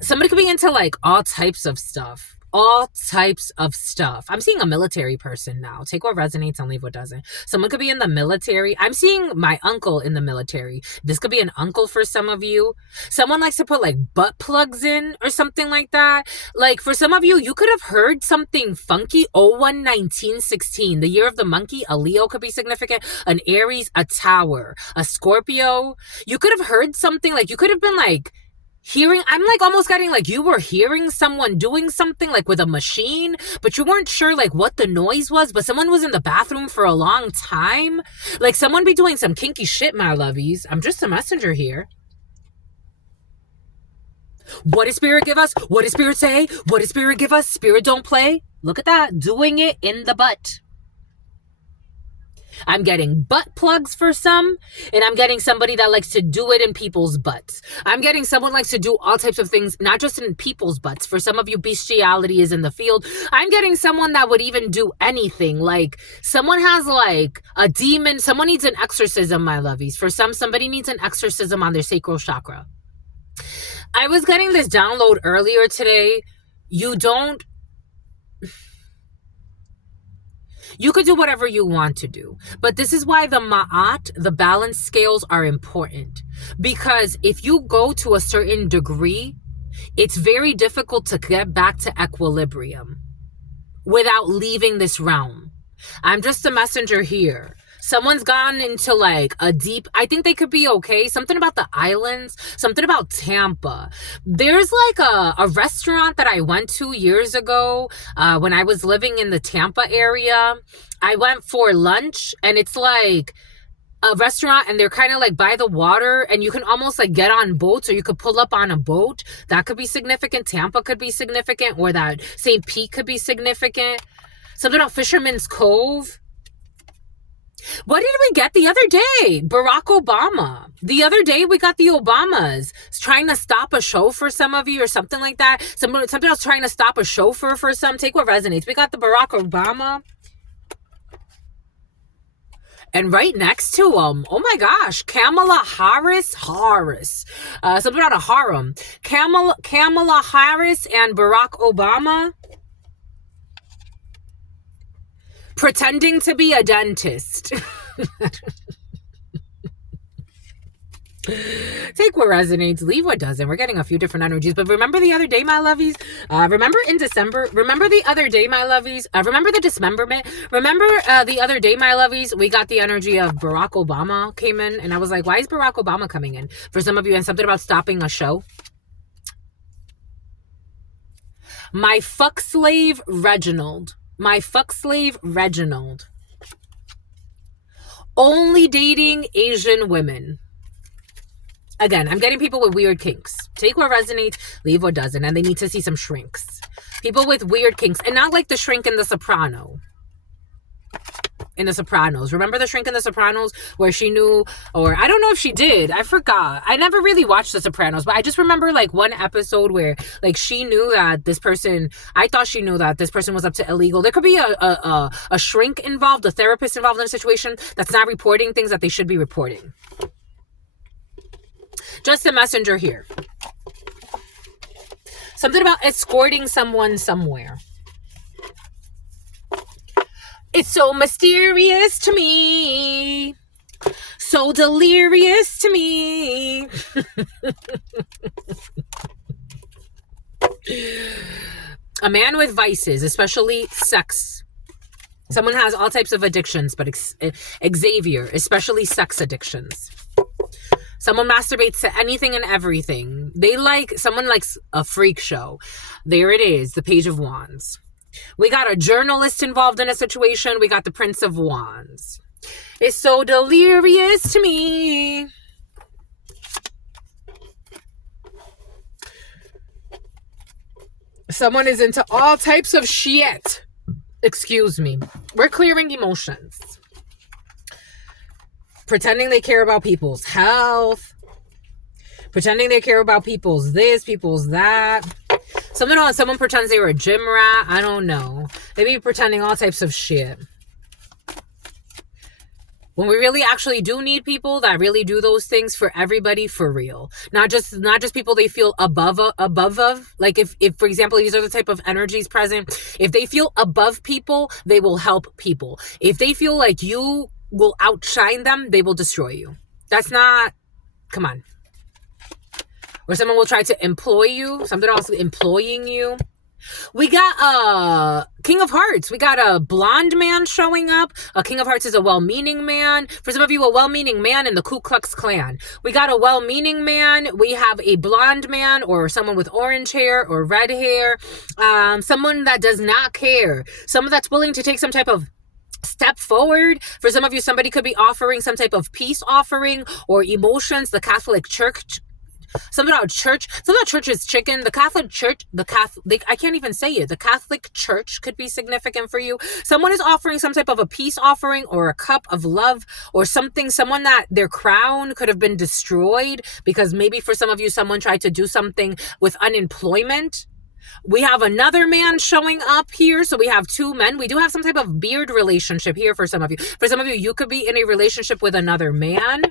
Somebody could be into like all types of stuff. All types of stuff. I'm seeing a military person now. Take what resonates and leave what doesn't. Someone could be in the military. I'm seeing my uncle in the military. This could be an uncle for some of you. Someone likes to put like butt plugs in or something like that. Like for some of you, you could have heard something funky. 01/19/16, the year of the monkey. A Leo could be significant. An Aries, a Tower, a Scorpio. You could have heard something like you could have been like hearing, I'm like almost getting like you were hearing someone doing something like with a machine, but you weren't sure like what the noise was, but someone was in the bathroom for a long time. Like someone be doing some kinky shit, my lovies. I'm just a messenger here. What did Spirit give us? What did Spirit say? What did Spirit give us? Spirit don't play. Look at that. Doing it in the butt. I'm getting butt plugs for some, and I'm getting somebody that likes to do it in people's butts. I'm getting someone likes to do all types of things, not just in people's butts. For some of you, bestiality is in the field. I'm getting someone that would even do anything. Like someone has like a demon. Someone needs an exorcism, my lovies. For some, somebody needs an exorcism on their sacral chakra. I was getting this download earlier today. You could do whatever you want to do. But this is why the ma'at, the balance scales, are important. Because if you go to a certain degree, it's very difficult to get back to equilibrium without leaving this realm. I'm just a messenger here. Someone's gone into like a deep, I think they could be okay. Something about the islands, something about Tampa. There's like a restaurant that I went to years ago when I was living in the Tampa area. I went for lunch and it's like a restaurant and they're kind of like by the water and you can almost like get on boats or you could pull up on a boat. That could be significant. Tampa could be significant, or that St. Pete could be significant. Something about Fisherman's Cove. What did we get the other day? Barack Obama. The other day we got the Obamas trying to stop a chauffeur, some of you, or something like that. Something else trying to stop a chauffeur for some. Take what resonates. We got the Barack Obama. And right next to him, oh my gosh, Kamala Harris. Something about a harem. Kamala Harris and Barack Obama pretending to be a dentist. Take what resonates, leave what doesn't. We're getting a few different energies. But remember the other day, my lovies? Remember in December? Remember the other day, my lovies? Remember the dismemberment? Remember the other day, my lovies? We got the energy of Barack Obama came in. And I was like, why is Barack Obama coming in? For some of you, and something about stopping a show. My fuck slave, Reginald. My fuck slave, Reginald. Only dating Asian women. Again, I'm getting people with weird kinks. Take what resonates, leave what doesn't. And they need to see some shrinks. People with weird kinks. And not like the shrink in The Soprano. In The Sopranos. Remember the shrink in The Sopranos? Where she knew, or I don't know if she did. I forgot. I never really watched The Sopranos. But I just remember like one episode where like she knew that this person, I thought she knew that this person was up to illegal. There could be a shrink involved, a therapist involved in a situation that's not reporting things that they should be reporting. Just a messenger here. Something about escorting someone somewhere. It's so mysterious to me. So delirious to me. A man with vices, especially sex. Someone has all types of addictions, but Xavier, especially sex addictions. Someone masturbates to anything and everything. Someone likes a freak show. There it is, the Page of Wands. We got a journalist involved in a situation. We got the Prince of Wands. It's so delirious to me. Someone is into all types of shit. Excuse me. We're clearing emotions. Pretending they care about people's health. Pretending they care about people's this, people's that. Someone pretends they were a gym rat. I don't know. They be pretending all types of shit. When we really actually do need people that really do those things for everybody for real. Not just people they feel above of. Like if for example, these are the type of energies present. If they feel above people, they will help people. If they feel like you will outshine them, they will destroy you. That's not, come on. Or someone will try to employ you. Something else employing you. We got King of Hearts. We got a blonde man showing up. A King of Hearts is a well-meaning man. For some of you, a well-meaning man in the Ku Klux Klan. We got a well-meaning man. We have a blonde man or someone with orange hair or red hair. Someone that does not care. Someone that's willing to take some type of step forward. For some of you, somebody could be offering some type of peace offering or emotions. The Catholic Church. Something about church is chicken. The Catholic Church, I can't even say it. The Catholic Church could be significant for you. Someone is offering some type of a peace offering or a cup of love or something. Someone that their crown could have been destroyed because maybe for some of you, someone tried to do something with unemployment. We have another man showing up here. So we have two men. We do have some type of beard relationship here for some of you. For some of you, you could be in a relationship with another man.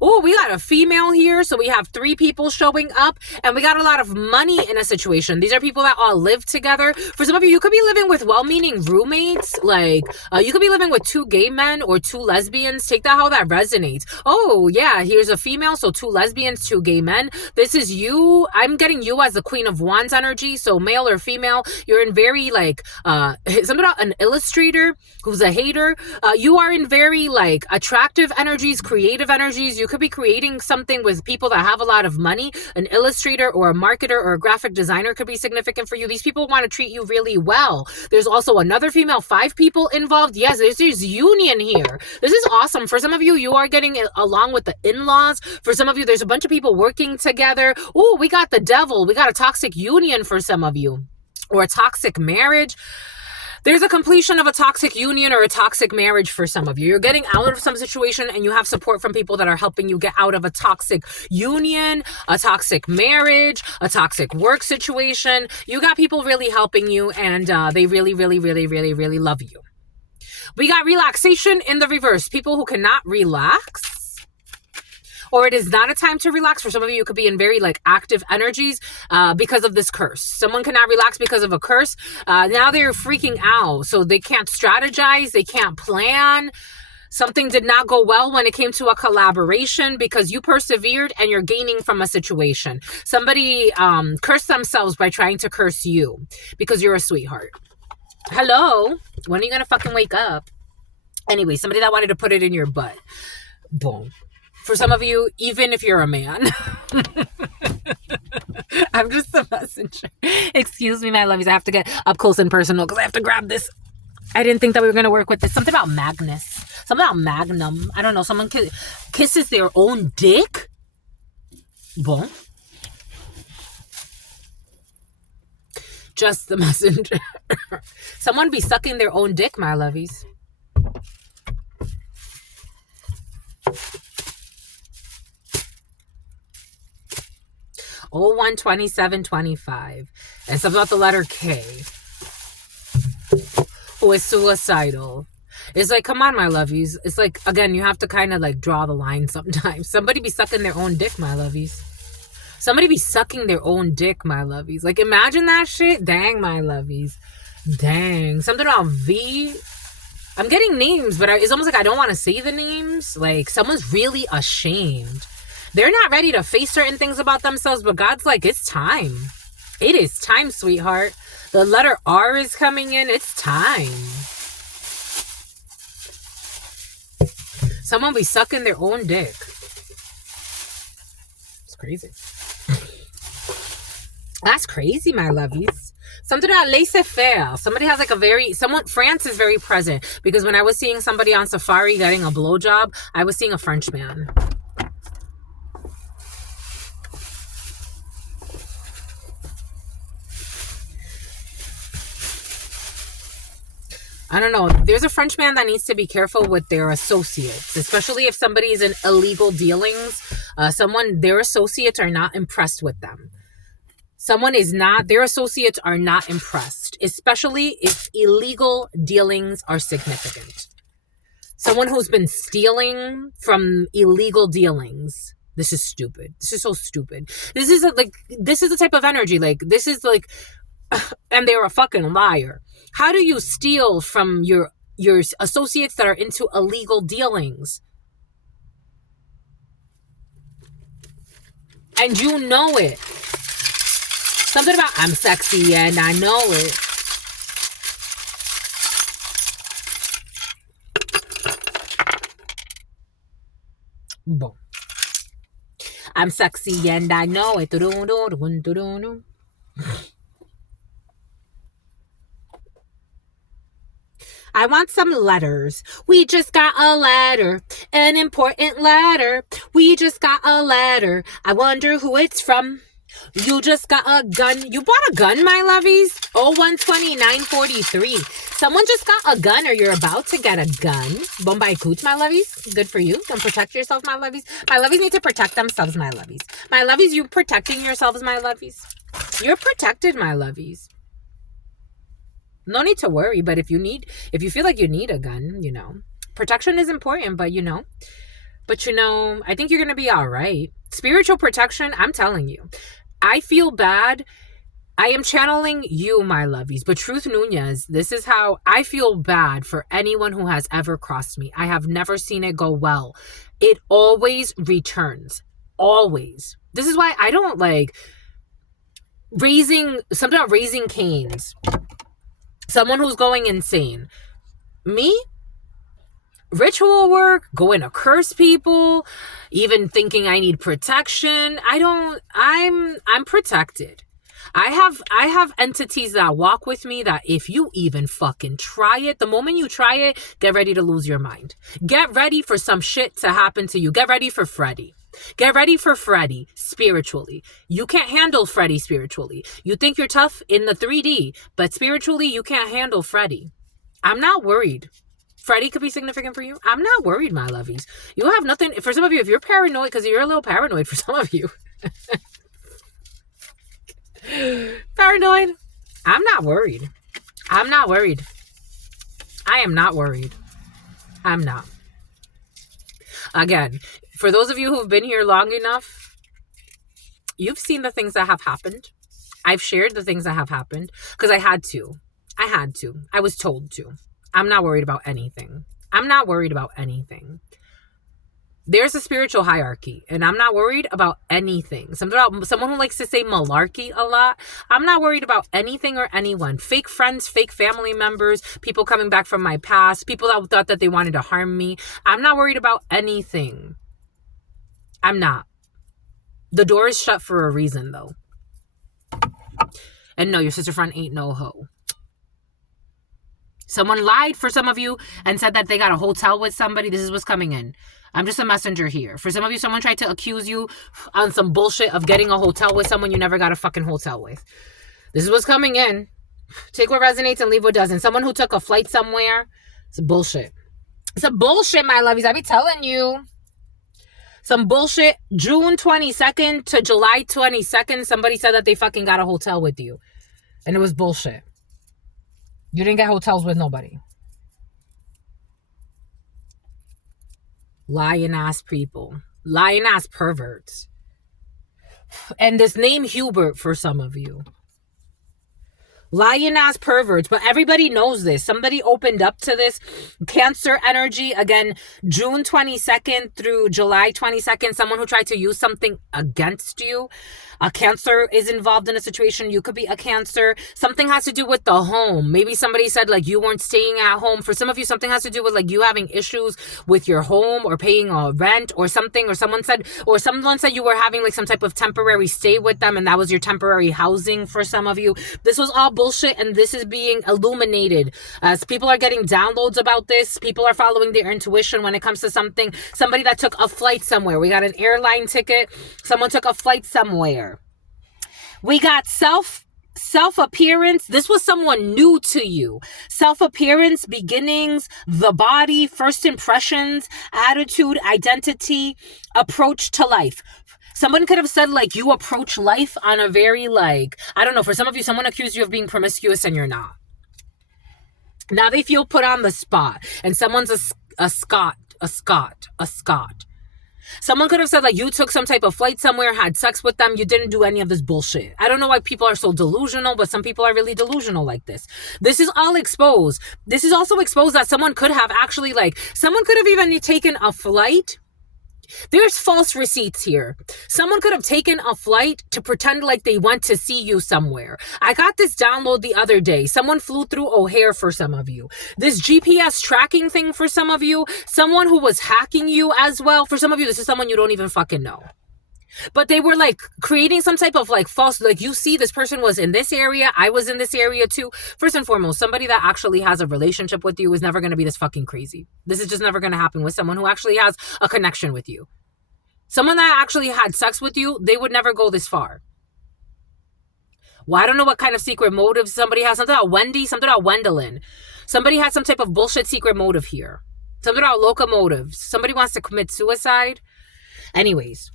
Oh, we got a female here. So we have 3 people showing up and we got a lot of money in a situation. These are people that all live together. For some of you, you could be living with well-meaning roommates. Like you could be living with 2 gay men or 2 lesbians. Take that how that resonates. Oh yeah, here's a female. So 2 lesbians, 2 gay men. This is you. I'm getting you as the Queen of Wands energy. So male or female, you're in very like, something about an illustrator who's a hater. You are in very like attractive energies, creative energies. You could be creating something with people that have a lot of money. An illustrator or a marketer or a graphic designer could be significant for you. These people want to treat you really well. There's also another female, 5 people involved. Yes, this is union here. This is awesome. For some of you, you are getting along with the in-laws. For some of you, there's a bunch of people working together. Oh, we got the devil. We got a toxic union for some of you. Or a toxic marriage. There's a completion of a toxic union or a toxic marriage for some of you. You're getting out of some situation and you have support from people that are helping you get out of a toxic union, a toxic marriage, a toxic work situation. You got people really helping you and they really, really, really, really, really love you. We got relaxation in the reverse. People who cannot relax. Or it is not a time to relax. For some of you, you could be in very like active energies because of this curse. Someone cannot relax because of a curse. Now they're freaking out. So they can't strategize. They can't plan. Something did not go well when it came to a collaboration because you persevered and you're gaining from a situation. Somebody cursed themselves by trying to curse you because you're a sweetheart. Hello? When are you going to fucking wake up? Anyway, somebody that wanted to put it in your butt. Boom. For some of you, even if you're a man. I'm just a messenger. Excuse me, my lovies. I have to get up close and personal because I have to grab this. I didn't think that we were going to work with this. Something about Magnus. Something about Magnum. I don't know. Someone kisses their own dick. Bon. Just the messenger. Someone be sucking their own dick, my lovies. Oh, 12725. And something about the letter K. Who is suicidal. It's like, come on, my lovies. It's like, again, you have to kind of like draw the line sometimes. Somebody be sucking their own dick, my lovies. Somebody be sucking their own dick, my lovies. Like, imagine that shit. Dang, my lovies. Dang. Something about V. I'm getting names, but it's almost like I don't want to say the names. Like, someone's really ashamed. They're not ready to face certain things about themselves, but God's like, it's time. It is time, sweetheart. The letter R is coming in. It's time. Someone be sucking their own dick. It's crazy. That's crazy, my lovies. Something about laissez-faire. Somebody has like France is very present. Because when I was seeing somebody on Safari getting a blowjob, I was seeing a French man. I don't know. There's a Frenchman that needs to be careful with their associates, especially if somebody's in illegal dealings. Their associates are not impressed with them. Their associates are not impressed, especially if illegal dealings are significant. Someone who's been stealing from illegal dealings. This is stupid. This is so stupid. This is the type of energy. And they're a fucking liar. How do you steal from your associates that are into illegal dealings? And you know it. Something about I'm sexy and I know it. Boom. I'm sexy and I know it. I want some letters. We just got a letter. An important letter. We just got a letter. I wonder who it's from. You just got a gun. You bought a gun, my lovies? 012943. Someone just got a gun or you're about to get a gun. Bombay cooch, my lovies. Good for you. Don't protect yourself, my lovies. My lovies need to protect themselves, my lovies. My lovies, you protecting yourselves, my lovies? You're protected, my lovies. No need to worry, but if you feel like you need a gun, protection is important, but I think you're going to be all right. Spiritual protection, I'm telling you. I feel bad. I am channeling you, my lovies, but Truth Nunez, this is how I feel bad for anyone who has ever crossed me. I have never seen it go well. It always returns. Always. This is why I don't like raising canes. Someone who's going insane. Me? Ritual work, going to curse people, even thinking I need protection. I'm protected. I have entities that walk with me that if you even fucking try it, the moment you try it, get ready to lose your mind. Get ready for some shit to happen to you. Get ready for Freddy. Get ready for Freddy spiritually. You can't handle Freddy spiritually. You think you're tough in the 3D, but spiritually you can't handle Freddy. I'm not worried. Freddy could be significant for you. I'm not worried, my lovies. You have nothing. For some of you, if you're paranoid, because you're a little paranoid for some of you. Paranoid. I'm not worried. I'm not worried. I am not worried. I'm not. Again, for those of you who've been here long enough, you've seen the things that have happened. I've shared the things that have happened because I had to. I was told to. I'm not worried about anything. I'm not worried about anything. There's a spiritual hierarchy, and I'm not worried about anything. Someone who likes to say malarkey a lot. I'm not worried about anything or anyone. Fake friends, fake family members, people coming back from my past, people that thought that they wanted to harm me. I'm not worried about anything. I'm not. The door is shut for a reason, though. And no, your sister friend ain't no hoe. Someone lied for some of you and said that they got a hotel with somebody. This is what's coming in. I'm just a messenger here. For some of you, someone tried to accuse you on some bullshit of getting a hotel with someone you never got a fucking hotel with. This is what's coming in. Take what resonates and leave what doesn't. Someone who took a flight somewhere. It's bullshit. It's a bullshit, my lovies. I be telling you. Some bullshit. June 22nd to July 22nd, somebody said that they fucking got a hotel with you. And it was bullshit. You didn't get hotels with nobody. Lying ass people. Lying ass perverts. And this name Hubert for some of you. Lying ass perverts, but everybody knows this. Somebody opened up to this. Cancer energy, again, June 22nd through July 22nd, someone who tried to use something against you. A Cancer is involved in a situation. You could be a Cancer. Something has to do with the home. Maybe somebody said like you weren't staying at home. For some of you, something has to do with like you having issues with your home or paying a rent or something. Or someone said you were having like some type of temporary stay with them and that was your temporary housing for some of you. This was all bullshit and this is being illuminated. As people are getting downloads about this, people are following their intuition when it comes to something. Somebody that took a flight somewhere. We got an airline ticket. Someone took a flight somewhere. We got Self-appearance, this was someone new to you. Self-appearance, beginnings, the body, first impressions, attitude, identity, approach to life. Someone could have said, like, you approach life on a very, like, I don't know, for some of you, someone accused you of being promiscuous and you're not. Now they feel put on the spot, and someone's a Scot. Someone could have said, like, you took some type of flight somewhere, had sex with them, you didn't do any of this bullshit. I don't know why people are so delusional, but some people are really delusional like this. This is all exposed. This is also exposed that someone could have actually, like, someone could have even taken a flight. There's false receipts here. Someone could have taken a flight to pretend like they went to see you somewhere. I got this download the other day. Someone flew through O'Hare for some of you. This GPS tracking thing for some of you. Someone who was hacking you as well. For some of you, this is someone you don't even fucking know. But they were like creating some type of like false, like, you see this person was in this area, I was in this area too. First and foremost, somebody that actually has a relationship with you is never going to be this fucking crazy. This is just never going to happen with someone who actually has a connection with you. Someone that actually had sex with you, they would never go this far. Well, I don't know what kind of secret motive somebody has. Something about Wendy, something about Wendelin. Somebody had some type of bullshit secret motive here. Something about locomotives. Somebody wants to commit suicide. Anyways.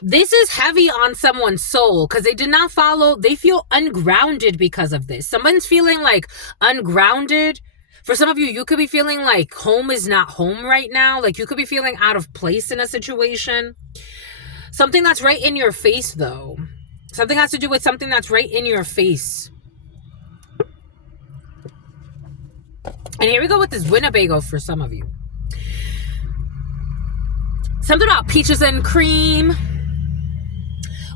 This is heavy on someone's soul because they did not follow. They feel ungrounded because of this. Someone's feeling like ungrounded. For some of you, you could be feeling like home is not home right now. Like you could be feeling out of place in a situation. Something that's right in your face, though. Something has to do with something that's right in your face. And here we go with this Winnebago for some of you. Something about peaches and cream.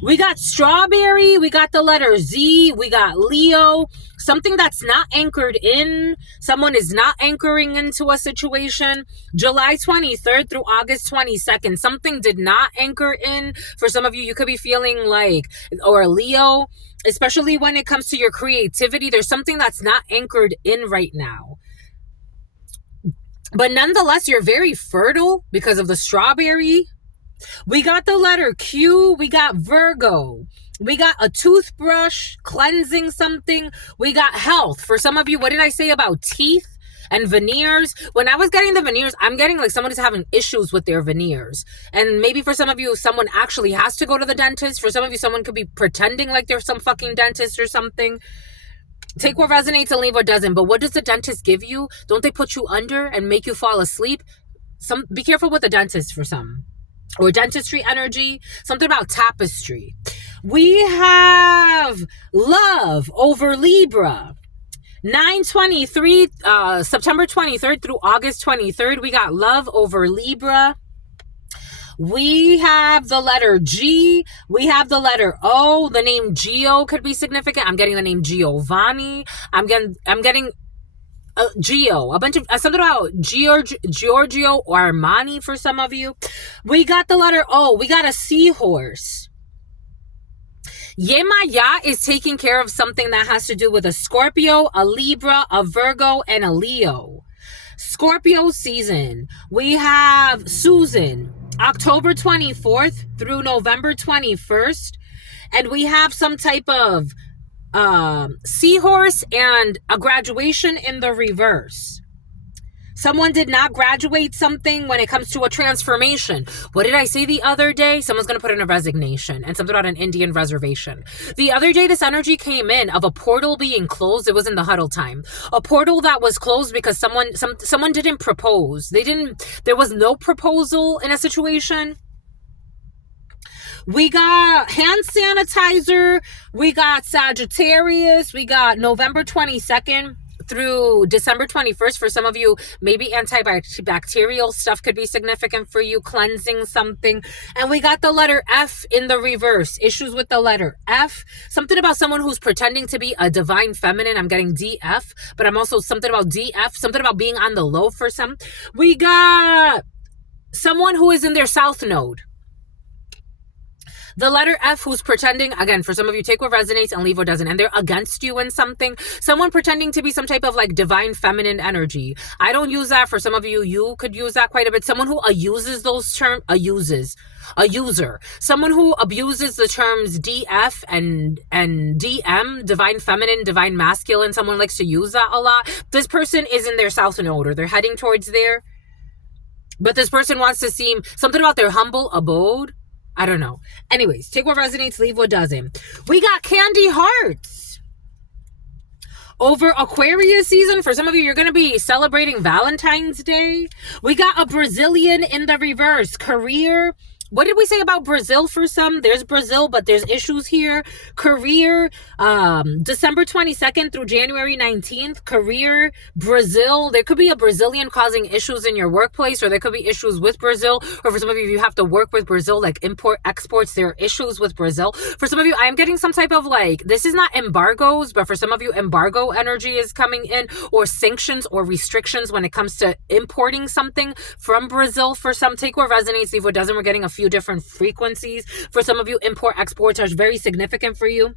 We got strawberry, we got the letter Z, we got Leo, something that's not anchored in. Someone is not anchoring into a situation. July 23rd through August 22nd, something did not anchor in. For some of you, you could be feeling like, or Leo, especially when it comes to your creativity, there's something that's not anchored in right now. But nonetheless, you're very fertile because of the strawberry. We got the letter Q. We got Virgo. We got a toothbrush, cleansing something. We got health. For some of you, what did I say about teeth and veneers? When I was getting the veneers, I'm getting like someone is having issues with their veneers. And maybe for some of you, someone actually has to go to the dentist. For some of you, someone could be pretending like they're some fucking dentist or something. Take what resonates and leave what doesn't. But what does the dentist give you? Don't they put you under and make you fall asleep? Be careful with the dentist for some. Or dentistry energy, something about tapestry. We have love over Libra. 9/23, September 23rd through August 23rd, we got love over Libra. We have the letter G. We have the letter O. The name Gio could be significant. I'm getting the name Giovanni. I'm getting Gio, a bunch of something about Giorgio or Armani for some of you. We got the letter O. We got a seahorse. Yemaya is taking care of something that has to do with a Scorpio, a Libra, a Virgo, and a Leo. Scorpio season. We have Susan, October 24th through November 21st. And we have some type of seahorse and a graduation in the reverse. Someone did not graduate something when it comes to a transformation. What did I say the other day? Someone's going to put in a resignation and something about an Indian reservation. The other day, this energy came in of a portal being closed. It was in the huddle time. A portal that was closed because someone didn't propose. There was no proposal in a situation. We got hand sanitizer. We got Sagittarius. We got November 22nd through December 21st. For some of you, maybe antibacterial stuff could be significant for you, cleansing something. And we got the letter F in the reverse. Issues with the letter F. Something about someone who's pretending to be a divine feminine. I'm getting DF, but I'm also something about DF. Something about being on the low for some. We got someone who is in their south node. The letter F, who's pretending, again, for some of you, take what resonates and leave what doesn't, and they're against you in something. Someone pretending to be some type of like divine feminine energy. I don't use that. For some of you, you could use that quite a bit. Someone who abuses those terms, a user. Someone who abuses the terms DF and DM, divine feminine, divine masculine. Someone likes to use that a lot. This person is in their south node, or they're heading towards there. But this person wants to seem something about their humble abode. I don't know. Anyways, take what resonates, leave what doesn't. We got candy hearts over Aquarius season. For some of you, you're going to be celebrating Valentine's Day. We got a Brazilian in the reverse. Career. What did we say about Brazil for some? There's Brazil, but there's issues here. Career, December 22nd through January 19th. Career, Brazil. There could be a Brazilian causing issues in your workplace, or there could be issues with Brazil. Or for some of you, you have to work with Brazil, like import, exports. There are issues with Brazil. For some of you, I'm getting some type of like, this is not embargoes, but for some of you, embargo energy is coming in, or sanctions or restrictions when it comes to importing something from Brazil. For some, take what resonates, leave what doesn't. We're getting a few different frequencies. For some of you, import exports are very significant for you.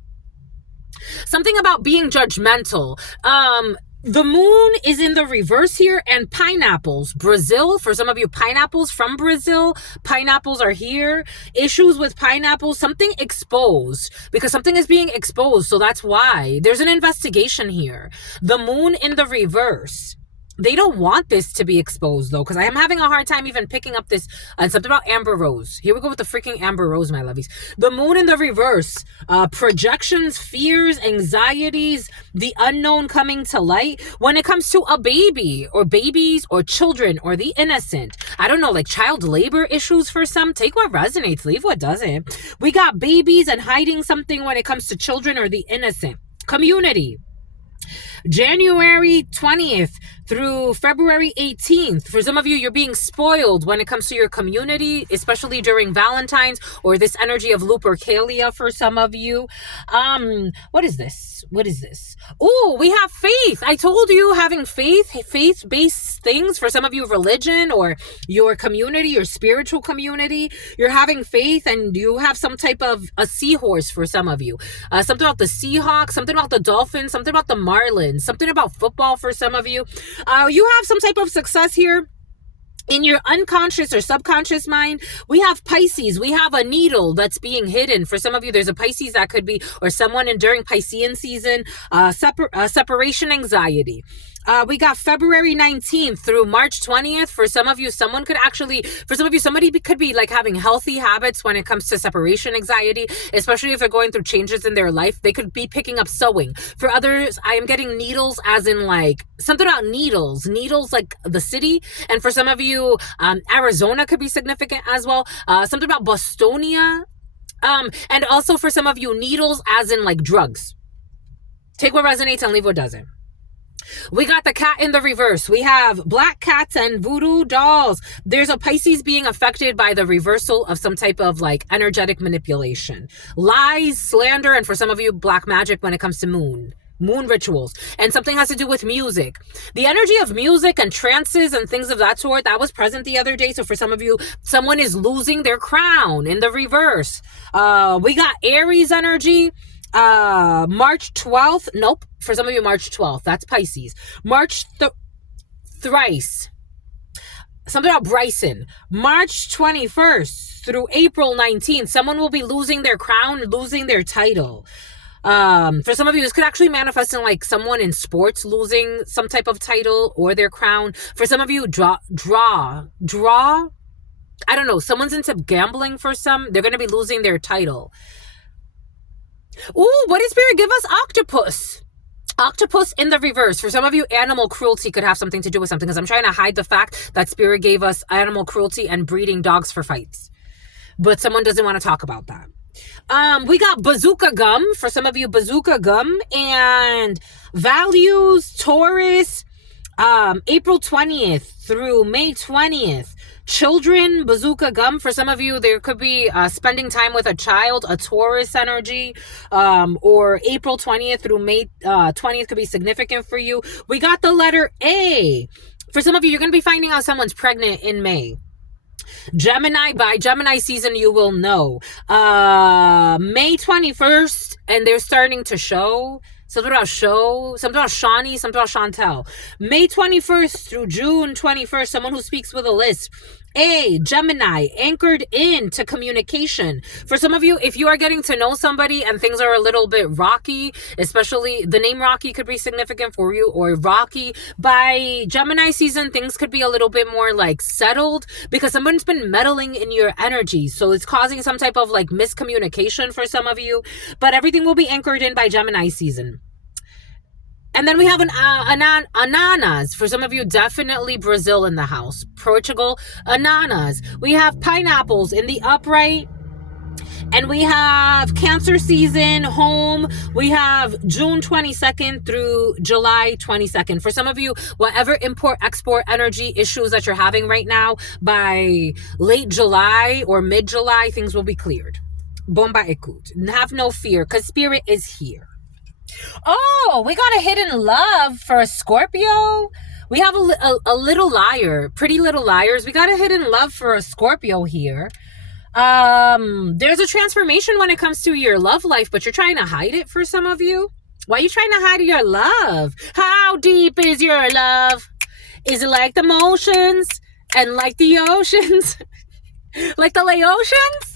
Something about being judgmental. The moon is in the reverse here, and pineapples. Brazil, for some of you, pineapples from Brazil. Pineapples are here. Issues with pineapples, something exposed, because something is being exposed, so that's why. There's an investigation here. The moon in the reverse. They don't want this to be exposed, though, because I am having a hard time even picking up this. Something about Amber Rose. Here we go with the freaking Amber Rose, my lovies. The moon in the reverse. Projections, fears, anxieties, the unknown coming to light. When it comes to a baby, or babies, or children, or the innocent. I don't know, like child labor issues for some. Take what resonates, leave what doesn't. We got babies and hiding something when it comes to children or the innocent. Community. January 20th through February 18th. For some of you, you're being spoiled when it comes to your community, especially during Valentine's, or this energy of Lupercalia for some of you. What is this? What is this? Oh, we have faith. I told you, having faith-based things. For some of you, religion or your community, your spiritual community, you're having faith, and you have some type of a seahorse for some of you. Something about the Seahawks, something about the Dolphins, something about the Marlins, something about football for some of you. You have some type of success here in your unconscious or subconscious mind. We have Pisces. We have a needle that's being hidden. For some of you, there's a Pisces that could be, or someone during Piscean season, separation anxiety. We got February 19th through March 20th. For some of you, somebody could be like having healthy habits when it comes to separation anxiety, especially if they're going through changes in their life. They could be picking up sewing. For others, I am getting needles, as in like something about needles like the city. And for some of you, Arizona could be significant as well. Something about Bostonia. And also for some of you, needles as in like drugs. Take what resonates and leave what doesn't. We got the cat in the reverse. We have black cats and voodoo dolls. There's a Pisces being affected by the reversal of some type of like energetic manipulation. Lies, slander, and for some of you, black magic when it comes to moon rituals. And something has to do with music. The energy of music and trances and things of that sort, that was present the other day. So for some of you, someone is losing their crown in the reverse. We got Aries energy. March 12th. Nope. For some of you, March 12th. That's Pisces. March thrice. Something about Bryson. March 21st through April 19th. Someone will be losing their crown, losing their title. For some of you, this could actually manifest in like someone in sports losing some type of title or their crown. For some of you, draw. I don't know. Someone's into gambling for some. They're going to be losing their title. Ooh, what did Spirit give us? Octopus. Octopus in the reverse. For some of you, animal cruelty could have something to do with something, because I'm trying to hide the fact that Spirit gave us animal cruelty and breeding dogs for fights. But someone doesn't want to talk about that. We got bazooka gum. For some of you, bazooka gum and values, Taurus, April 20th through May 20th. Children, bazooka gum. For some of you, there could be spending time with a child, a Taurus energy, or April 20th through May 20th could be significant for you. We got the letter A. For some of you, you're going to be finding out someone's pregnant in May. Gemini, by Gemini season, you will know. May 21st, and they're starting to show. Something about Shawnee, something about Chantel. May 21st through June 21st, someone who speaks with a lisp. Gemini, anchored in to communication. For some of you, if you are getting to know somebody and things are a little bit rocky, especially the name Rocky could be significant for you, or rocky, by Gemini season, things could be a little bit more like settled because someone's been meddling in your energy. So it's causing some type of like miscommunication for some of you, but everything will be anchored in by Gemini season. And then we have an ananas. For some of you, definitely Brazil in the house. Portugal, ananas. We have pineapples in the upright. And we have Cancer season, home. We have June 22nd through July 22nd. For some of you, whatever import-export energy issues that you're having right now, by late July or mid-July, things will be cleared. Bomba ekut. Have no fear, because spirit is here. Oh, we got a hidden love for a Scorpio. We have a little liar, pretty little liars. We got a hidden love for a Scorpio here. There's a transformation when it comes to your love life, but you're trying to hide it for some of you. Why are you trying to hide your love? How deep is your love? Is it like the motions and like the oceans? Like the Laotians?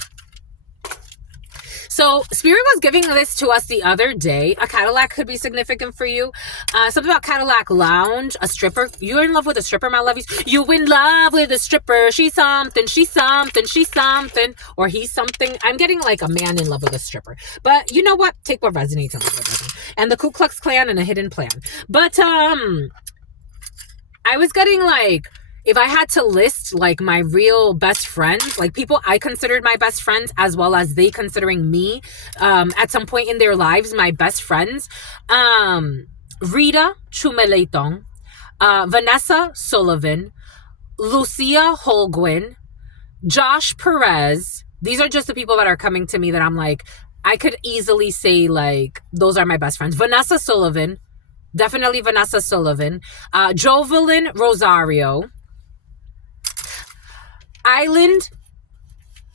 So Spirit was giving this to us the other day. A Cadillac could be significant for you. Something about Cadillac Lounge, a stripper. You're in love with a stripper, my lovies. You in love with a stripper. She's something, she's something, she's something. Or he's something. I'm getting like a man in love with a stripper. But you know what? Take what resonates and what doesn't. And the Ku Klux Klan and a hidden plan. But I was getting like, if I had to list like my real best friends, like people I considered my best friends, as well as they considering me at some point in their lives my best friends, Rita Chumeletong, Vanessa Sullivan, Lucia Holguin, Josh Perez. These are just the people that are coming to me that I'm like, I could easily say like those are my best friends. Vanessa Sullivan, definitely Vanessa Sullivan, Jovelyn Rosario, Island,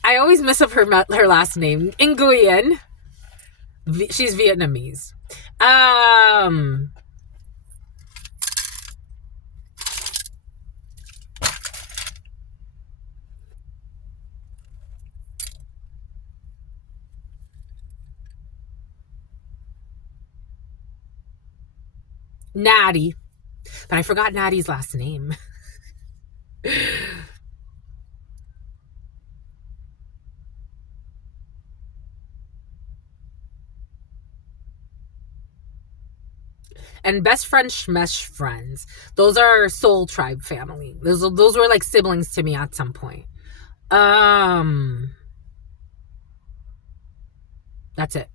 I always mess up her last name, Nguyen. She's Vietnamese. Natty. But I forgot Natty's last name. And best friends, Shmesh friends. Those are soul tribe family. Those were like siblings to me at some point. That's it.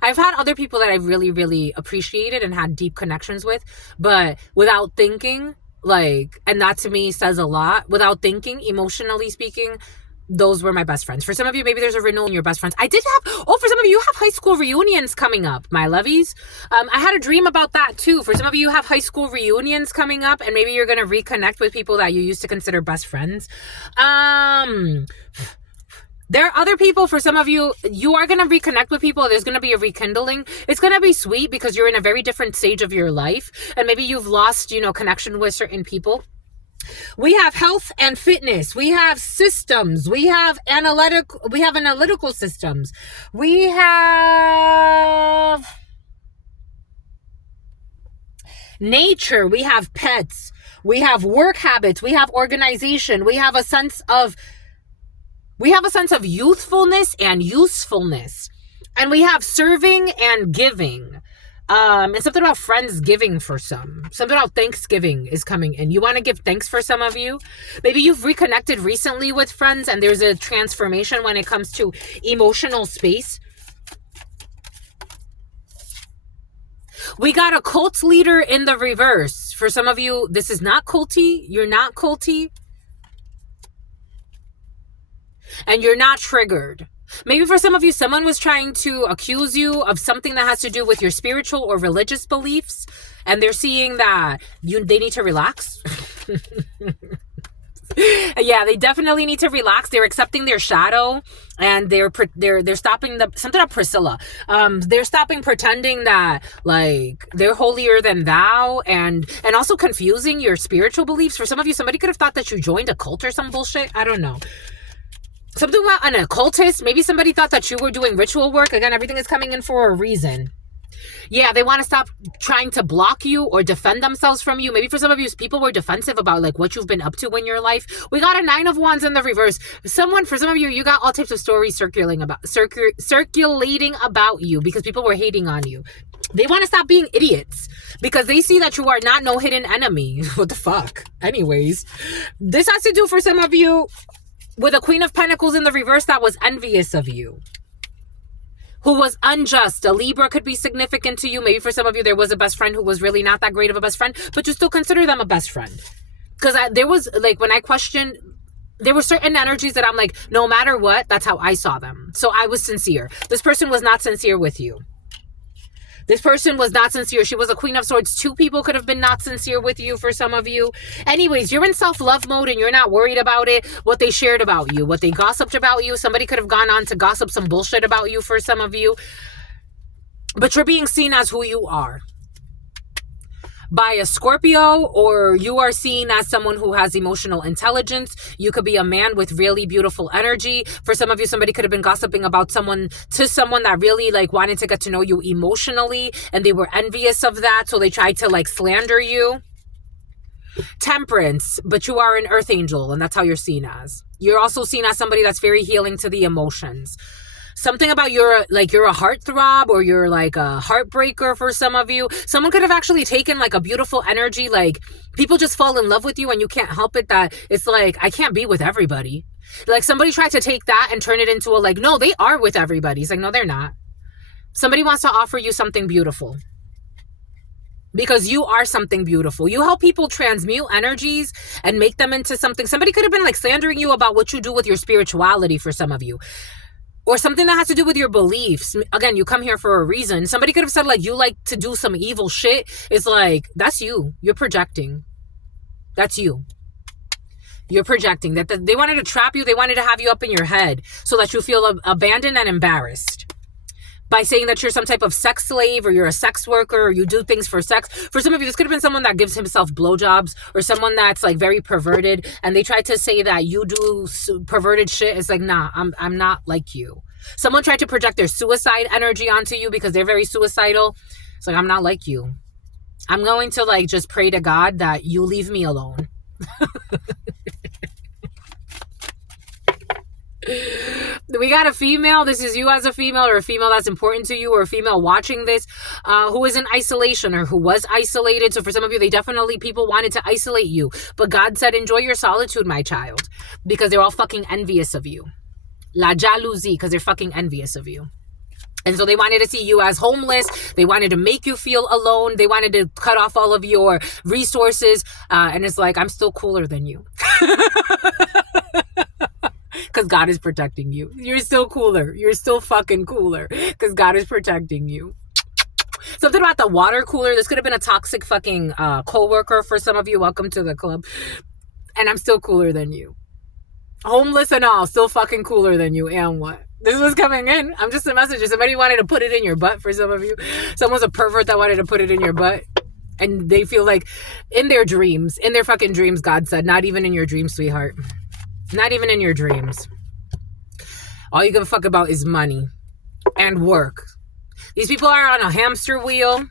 I've had other people that I really, really appreciated and had deep connections with, but without thinking, like, and that to me says a lot. Without thinking, emotionally speaking, those were my best friends. For some of you, maybe there's a renewal in your best friends. I did have, for some of you have high school reunions coming up, my lovies. I had a dream about that too. For some of you have high school reunions coming up, and maybe you're going to reconnect with people that you used to consider best friends. There are other people, for some of you, you are going to reconnect with people. There's going to be a rekindling. It's going to be sweet because you're in a very different stage of your life. And maybe you've lost, connection with certain people. We have health and fitness. We have systems. We have analytical systems. We have nature. We have pets. We have work habits. We have organization. We have a sense of youthfulness and usefulness. And we have serving and giving. And something about Friendsgiving for some. Something about Thanksgiving is coming in. You want to give thanks for some of you. Maybe you've reconnected recently with friends and there's a transformation when it comes to emotional space. We got a cult leader in the reverse. For some of you, this is not culty. You're not culty. And you're not triggered. Maybe for some of you, someone was trying to accuse you of something that has to do with your spiritual or religious beliefs, and they're seeing that they need to relax. Yeah, they definitely need to relax. They're accepting their shadow, and they're stopping something about Priscilla. They're stopping pretending that like they're holier than thou, and also confusing your spiritual beliefs. For some of you, somebody could have thought that you joined a cult or some bullshit. I don't know. Something about an occultist. Maybe somebody thought that you were doing ritual work. Again, everything is coming in for a reason. Yeah, they want to stop trying to block you or defend themselves from you. Maybe for some of you, people were defensive about like what you've been up to in your life. We got a 9 of Wands in the reverse. For some of you, you got all types of stories circulating about you because people were hating on you. They want to stop being idiots because they see that you are not no hidden enemy. What the fuck? Anyways, this has to do for some of you with a Queen of Pentacles in the reverse that was envious of you, who was unjust. A Libra could be significant to you. Maybe for some of you, there was a best friend who was really not that great of a best friend, but you still consider them a best friend. Because there was, like, when I questioned, there were certain energies that I'm like, no matter what, that's how I saw them. So I was sincere. This person was not sincere with you. This person was not sincere. She was a Queen of Swords. 2 people could have been not sincere with you for some of you. Anyways, you're in self-love mode and you're not worried about it. What they shared about you, what they gossiped about you. Somebody could have gone on to gossip some bullshit about you for some of you. But you're being seen as who you are by a Scorpio, or you are seen as someone who has emotional intelligence. You could be a man with really beautiful energy. For some of you, somebody could have been gossiping about someone that really like wanted to get to know you emotionally, and they were envious of that, so they tried to like slander you. Temperance, but you are an earth angel, and that's how you're seen as. You're also seen as somebody that's very healing to the emotions. Something about you're a heartthrob, or you're like a heartbreaker for some of you. Someone could have actually taken like a beautiful energy. Like people just fall in love with you and you can't help it, that it's like, I can't be with everybody. Like somebody tried to take that and turn it into a like, no, they are with everybody. It's like, no, they're not. Somebody wants to offer you something beautiful because you are something beautiful. You help people transmute energies and make them into something. Somebody could have been like slandering you about what you do with your spirituality for some of you. Or something that has to do with your beliefs. Again, you come here for a reason. Somebody could have said like you like to do some evil shit. It's like, that's you. You're projecting. That's you. You're projecting. That they wanted to trap you. They wanted to have you up in your head so that you feel abandoned and embarrassed. By saying that you're some type of sex slave, or you're a sex worker, or you do things for sex. For some of you, this could have been someone that gives himself blowjobs, or someone that's like very perverted, and they tried to say that you do perverted shit. It's like, nah, I'm not like you. Someone tried to project their suicide energy onto you because they're very suicidal. It's like, I'm not like you. I'm going to like just pray to God that you leave me alone. We got a female. This is you as a female, or a female that's important to you, or a female watching this who is in isolation, or who was isolated. So for some of you, people wanted to isolate you, but God said, enjoy your solitude, my child, because they're all fucking envious of you. La jalousie, because they're fucking envious of you. And so they wanted to see you as homeless. They wanted to make you feel alone. They wanted to cut off all of your resources. And it's like, I'm still cooler than you. Because God is protecting you. You're still cooler. You're still fucking cooler. Because God is protecting you. Something about the water cooler. This could have been a toxic fucking co-worker for some of you. Welcome to the club. And I'm still cooler than you. Homeless and all. Still fucking cooler than you. And what? This was coming in. I'm just a messenger. Somebody wanted to put it in your butt for some of you. Someone's a pervert that wanted to put it in your butt. And they feel like in their fucking dreams, God said, not even in your dreams, sweetheart. Not even in your dreams. All you give a fuck about is money and work. These people are on a hamster wheel.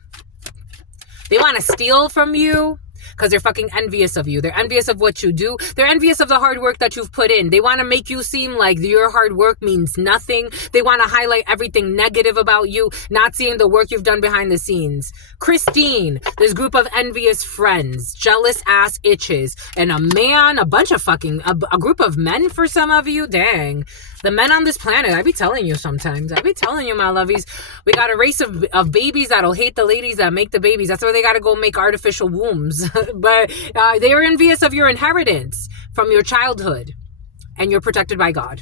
They want to steal from you because they're fucking envious of you. They're envious of what you do. They're envious of the hard work that you've put in. They want to make you seem like your hard work means nothing. They want to highlight everything negative about you, not seeing the work you've done behind the scenes. Christine, this group of envious friends, jealous ass itches, and a group of men for some of you. Dang. The men on this planet, I be telling you sometimes. I be telling you, my lovies. We got a race of babies that'll hate the ladies that make the babies. That's why they got to go make artificial wombs. But they are envious of your inheritance from your childhood. And you're protected by God.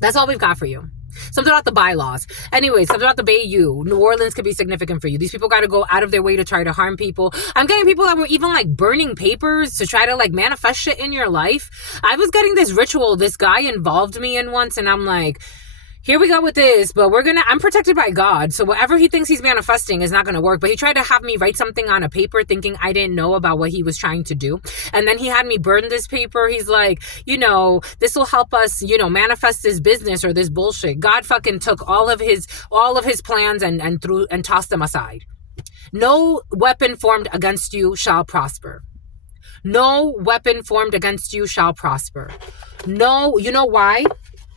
That's all we've got for you. Something about the bylaws. Anyway, something about the Bayou. New Orleans could be significant for you. These people got to go out of their way to try to harm people. I'm getting people that were even like burning papers to try to like manifest shit in your life. I was getting this ritual this guy involved me in once, and I'm like, here we go with this, but I'm protected by God. So whatever he thinks he's manifesting is not going to work. But he tried to have me write something on a paper thinking I didn't know about what he was trying to do. And then he had me burn this paper. He's like, this will help us, manifest this business or this bullshit. God fucking took all of his plans and tossed them aside. No weapon formed against you shall prosper. No weapon formed against you shall prosper. No, you know why?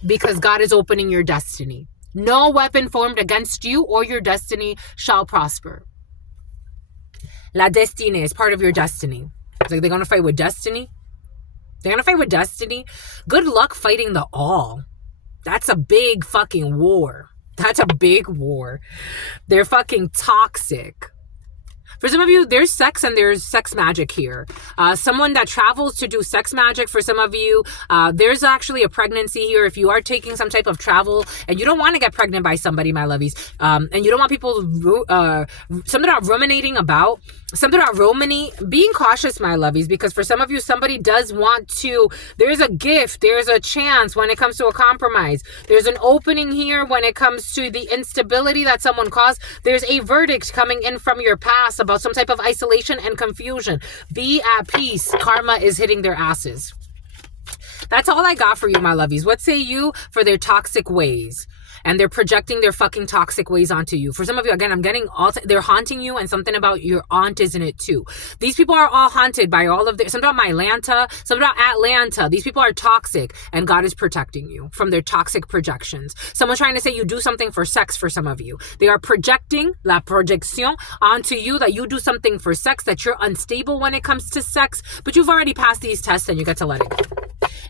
Because God is opening your destiny. No weapon formed against you or your destiny shall prosper. La destinée is part of your destiny. It's like they're going to fight with destiny. They're going to fight with destiny. Good luck fighting the all. That's a big fucking war. That's a big war. They're fucking toxic. For some of you, there's sex and there's sex magic here. Someone that travels to do sex magic. For some of you, there's actually a pregnancy here. If you are taking some type of travel and you don't want to get pregnant by somebody, my lovies, and you don't want people, something about ruminating about, something about being cautious, my lovies, because for some of you, somebody does want to, there's a gift, there's a chance when it comes to a compromise. There's an opening here when it comes to the instability that someone caused. There's a verdict coming in from your past about some type of isolation and confusion. Be at peace. Karma is hitting their asses. That's all I got for you, my lovies. What say you for their toxic ways? And they're projecting their fucking toxic ways onto you. For some of you, again, I'm getting they're haunting you, and something about your aunt is in it too. These people are all haunted by all of something about something about Atlanta. These people are toxic, and God is protecting you from their toxic projections. Someone's trying to say you do something for sex for some of you. They are projecting, la projection, onto you that you do something for sex, that you're unstable when it comes to sex, but you've already passed these tests and you get to let it go.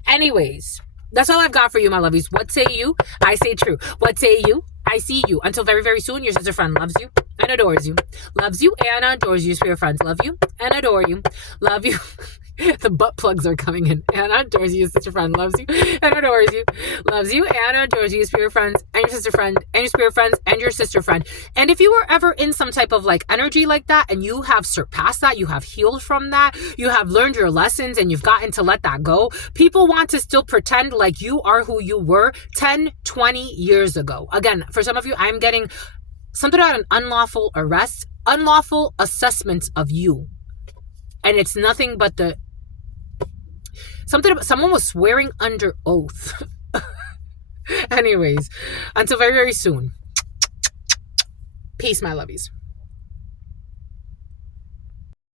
Anyways, that's all I've got for you, my lovies. What say you? I say true. What say you? I see you. Until very, very soon, your sister friend loves you and adores you. Loves you and adores you. Spirit friends love you and adore you. Love you. The butt plugs are coming in. And adores you. Your sister friend loves you and adores you. Loves you and adores you. Spirit friends and your sister friend and your spirit friends and your sister friend. And if you were ever in some type of like energy like that and you have surpassed that, you have healed from that, you have learned your lessons and you've gotten to let that go, people want to still pretend like you are who you were 10, 20 years ago. Again, for some of you, I'm getting something about an unlawful arrest, unlawful assessments of you. And it's nothing but someone was swearing under oath. Anyways, until very, very soon. Peace, my lovies.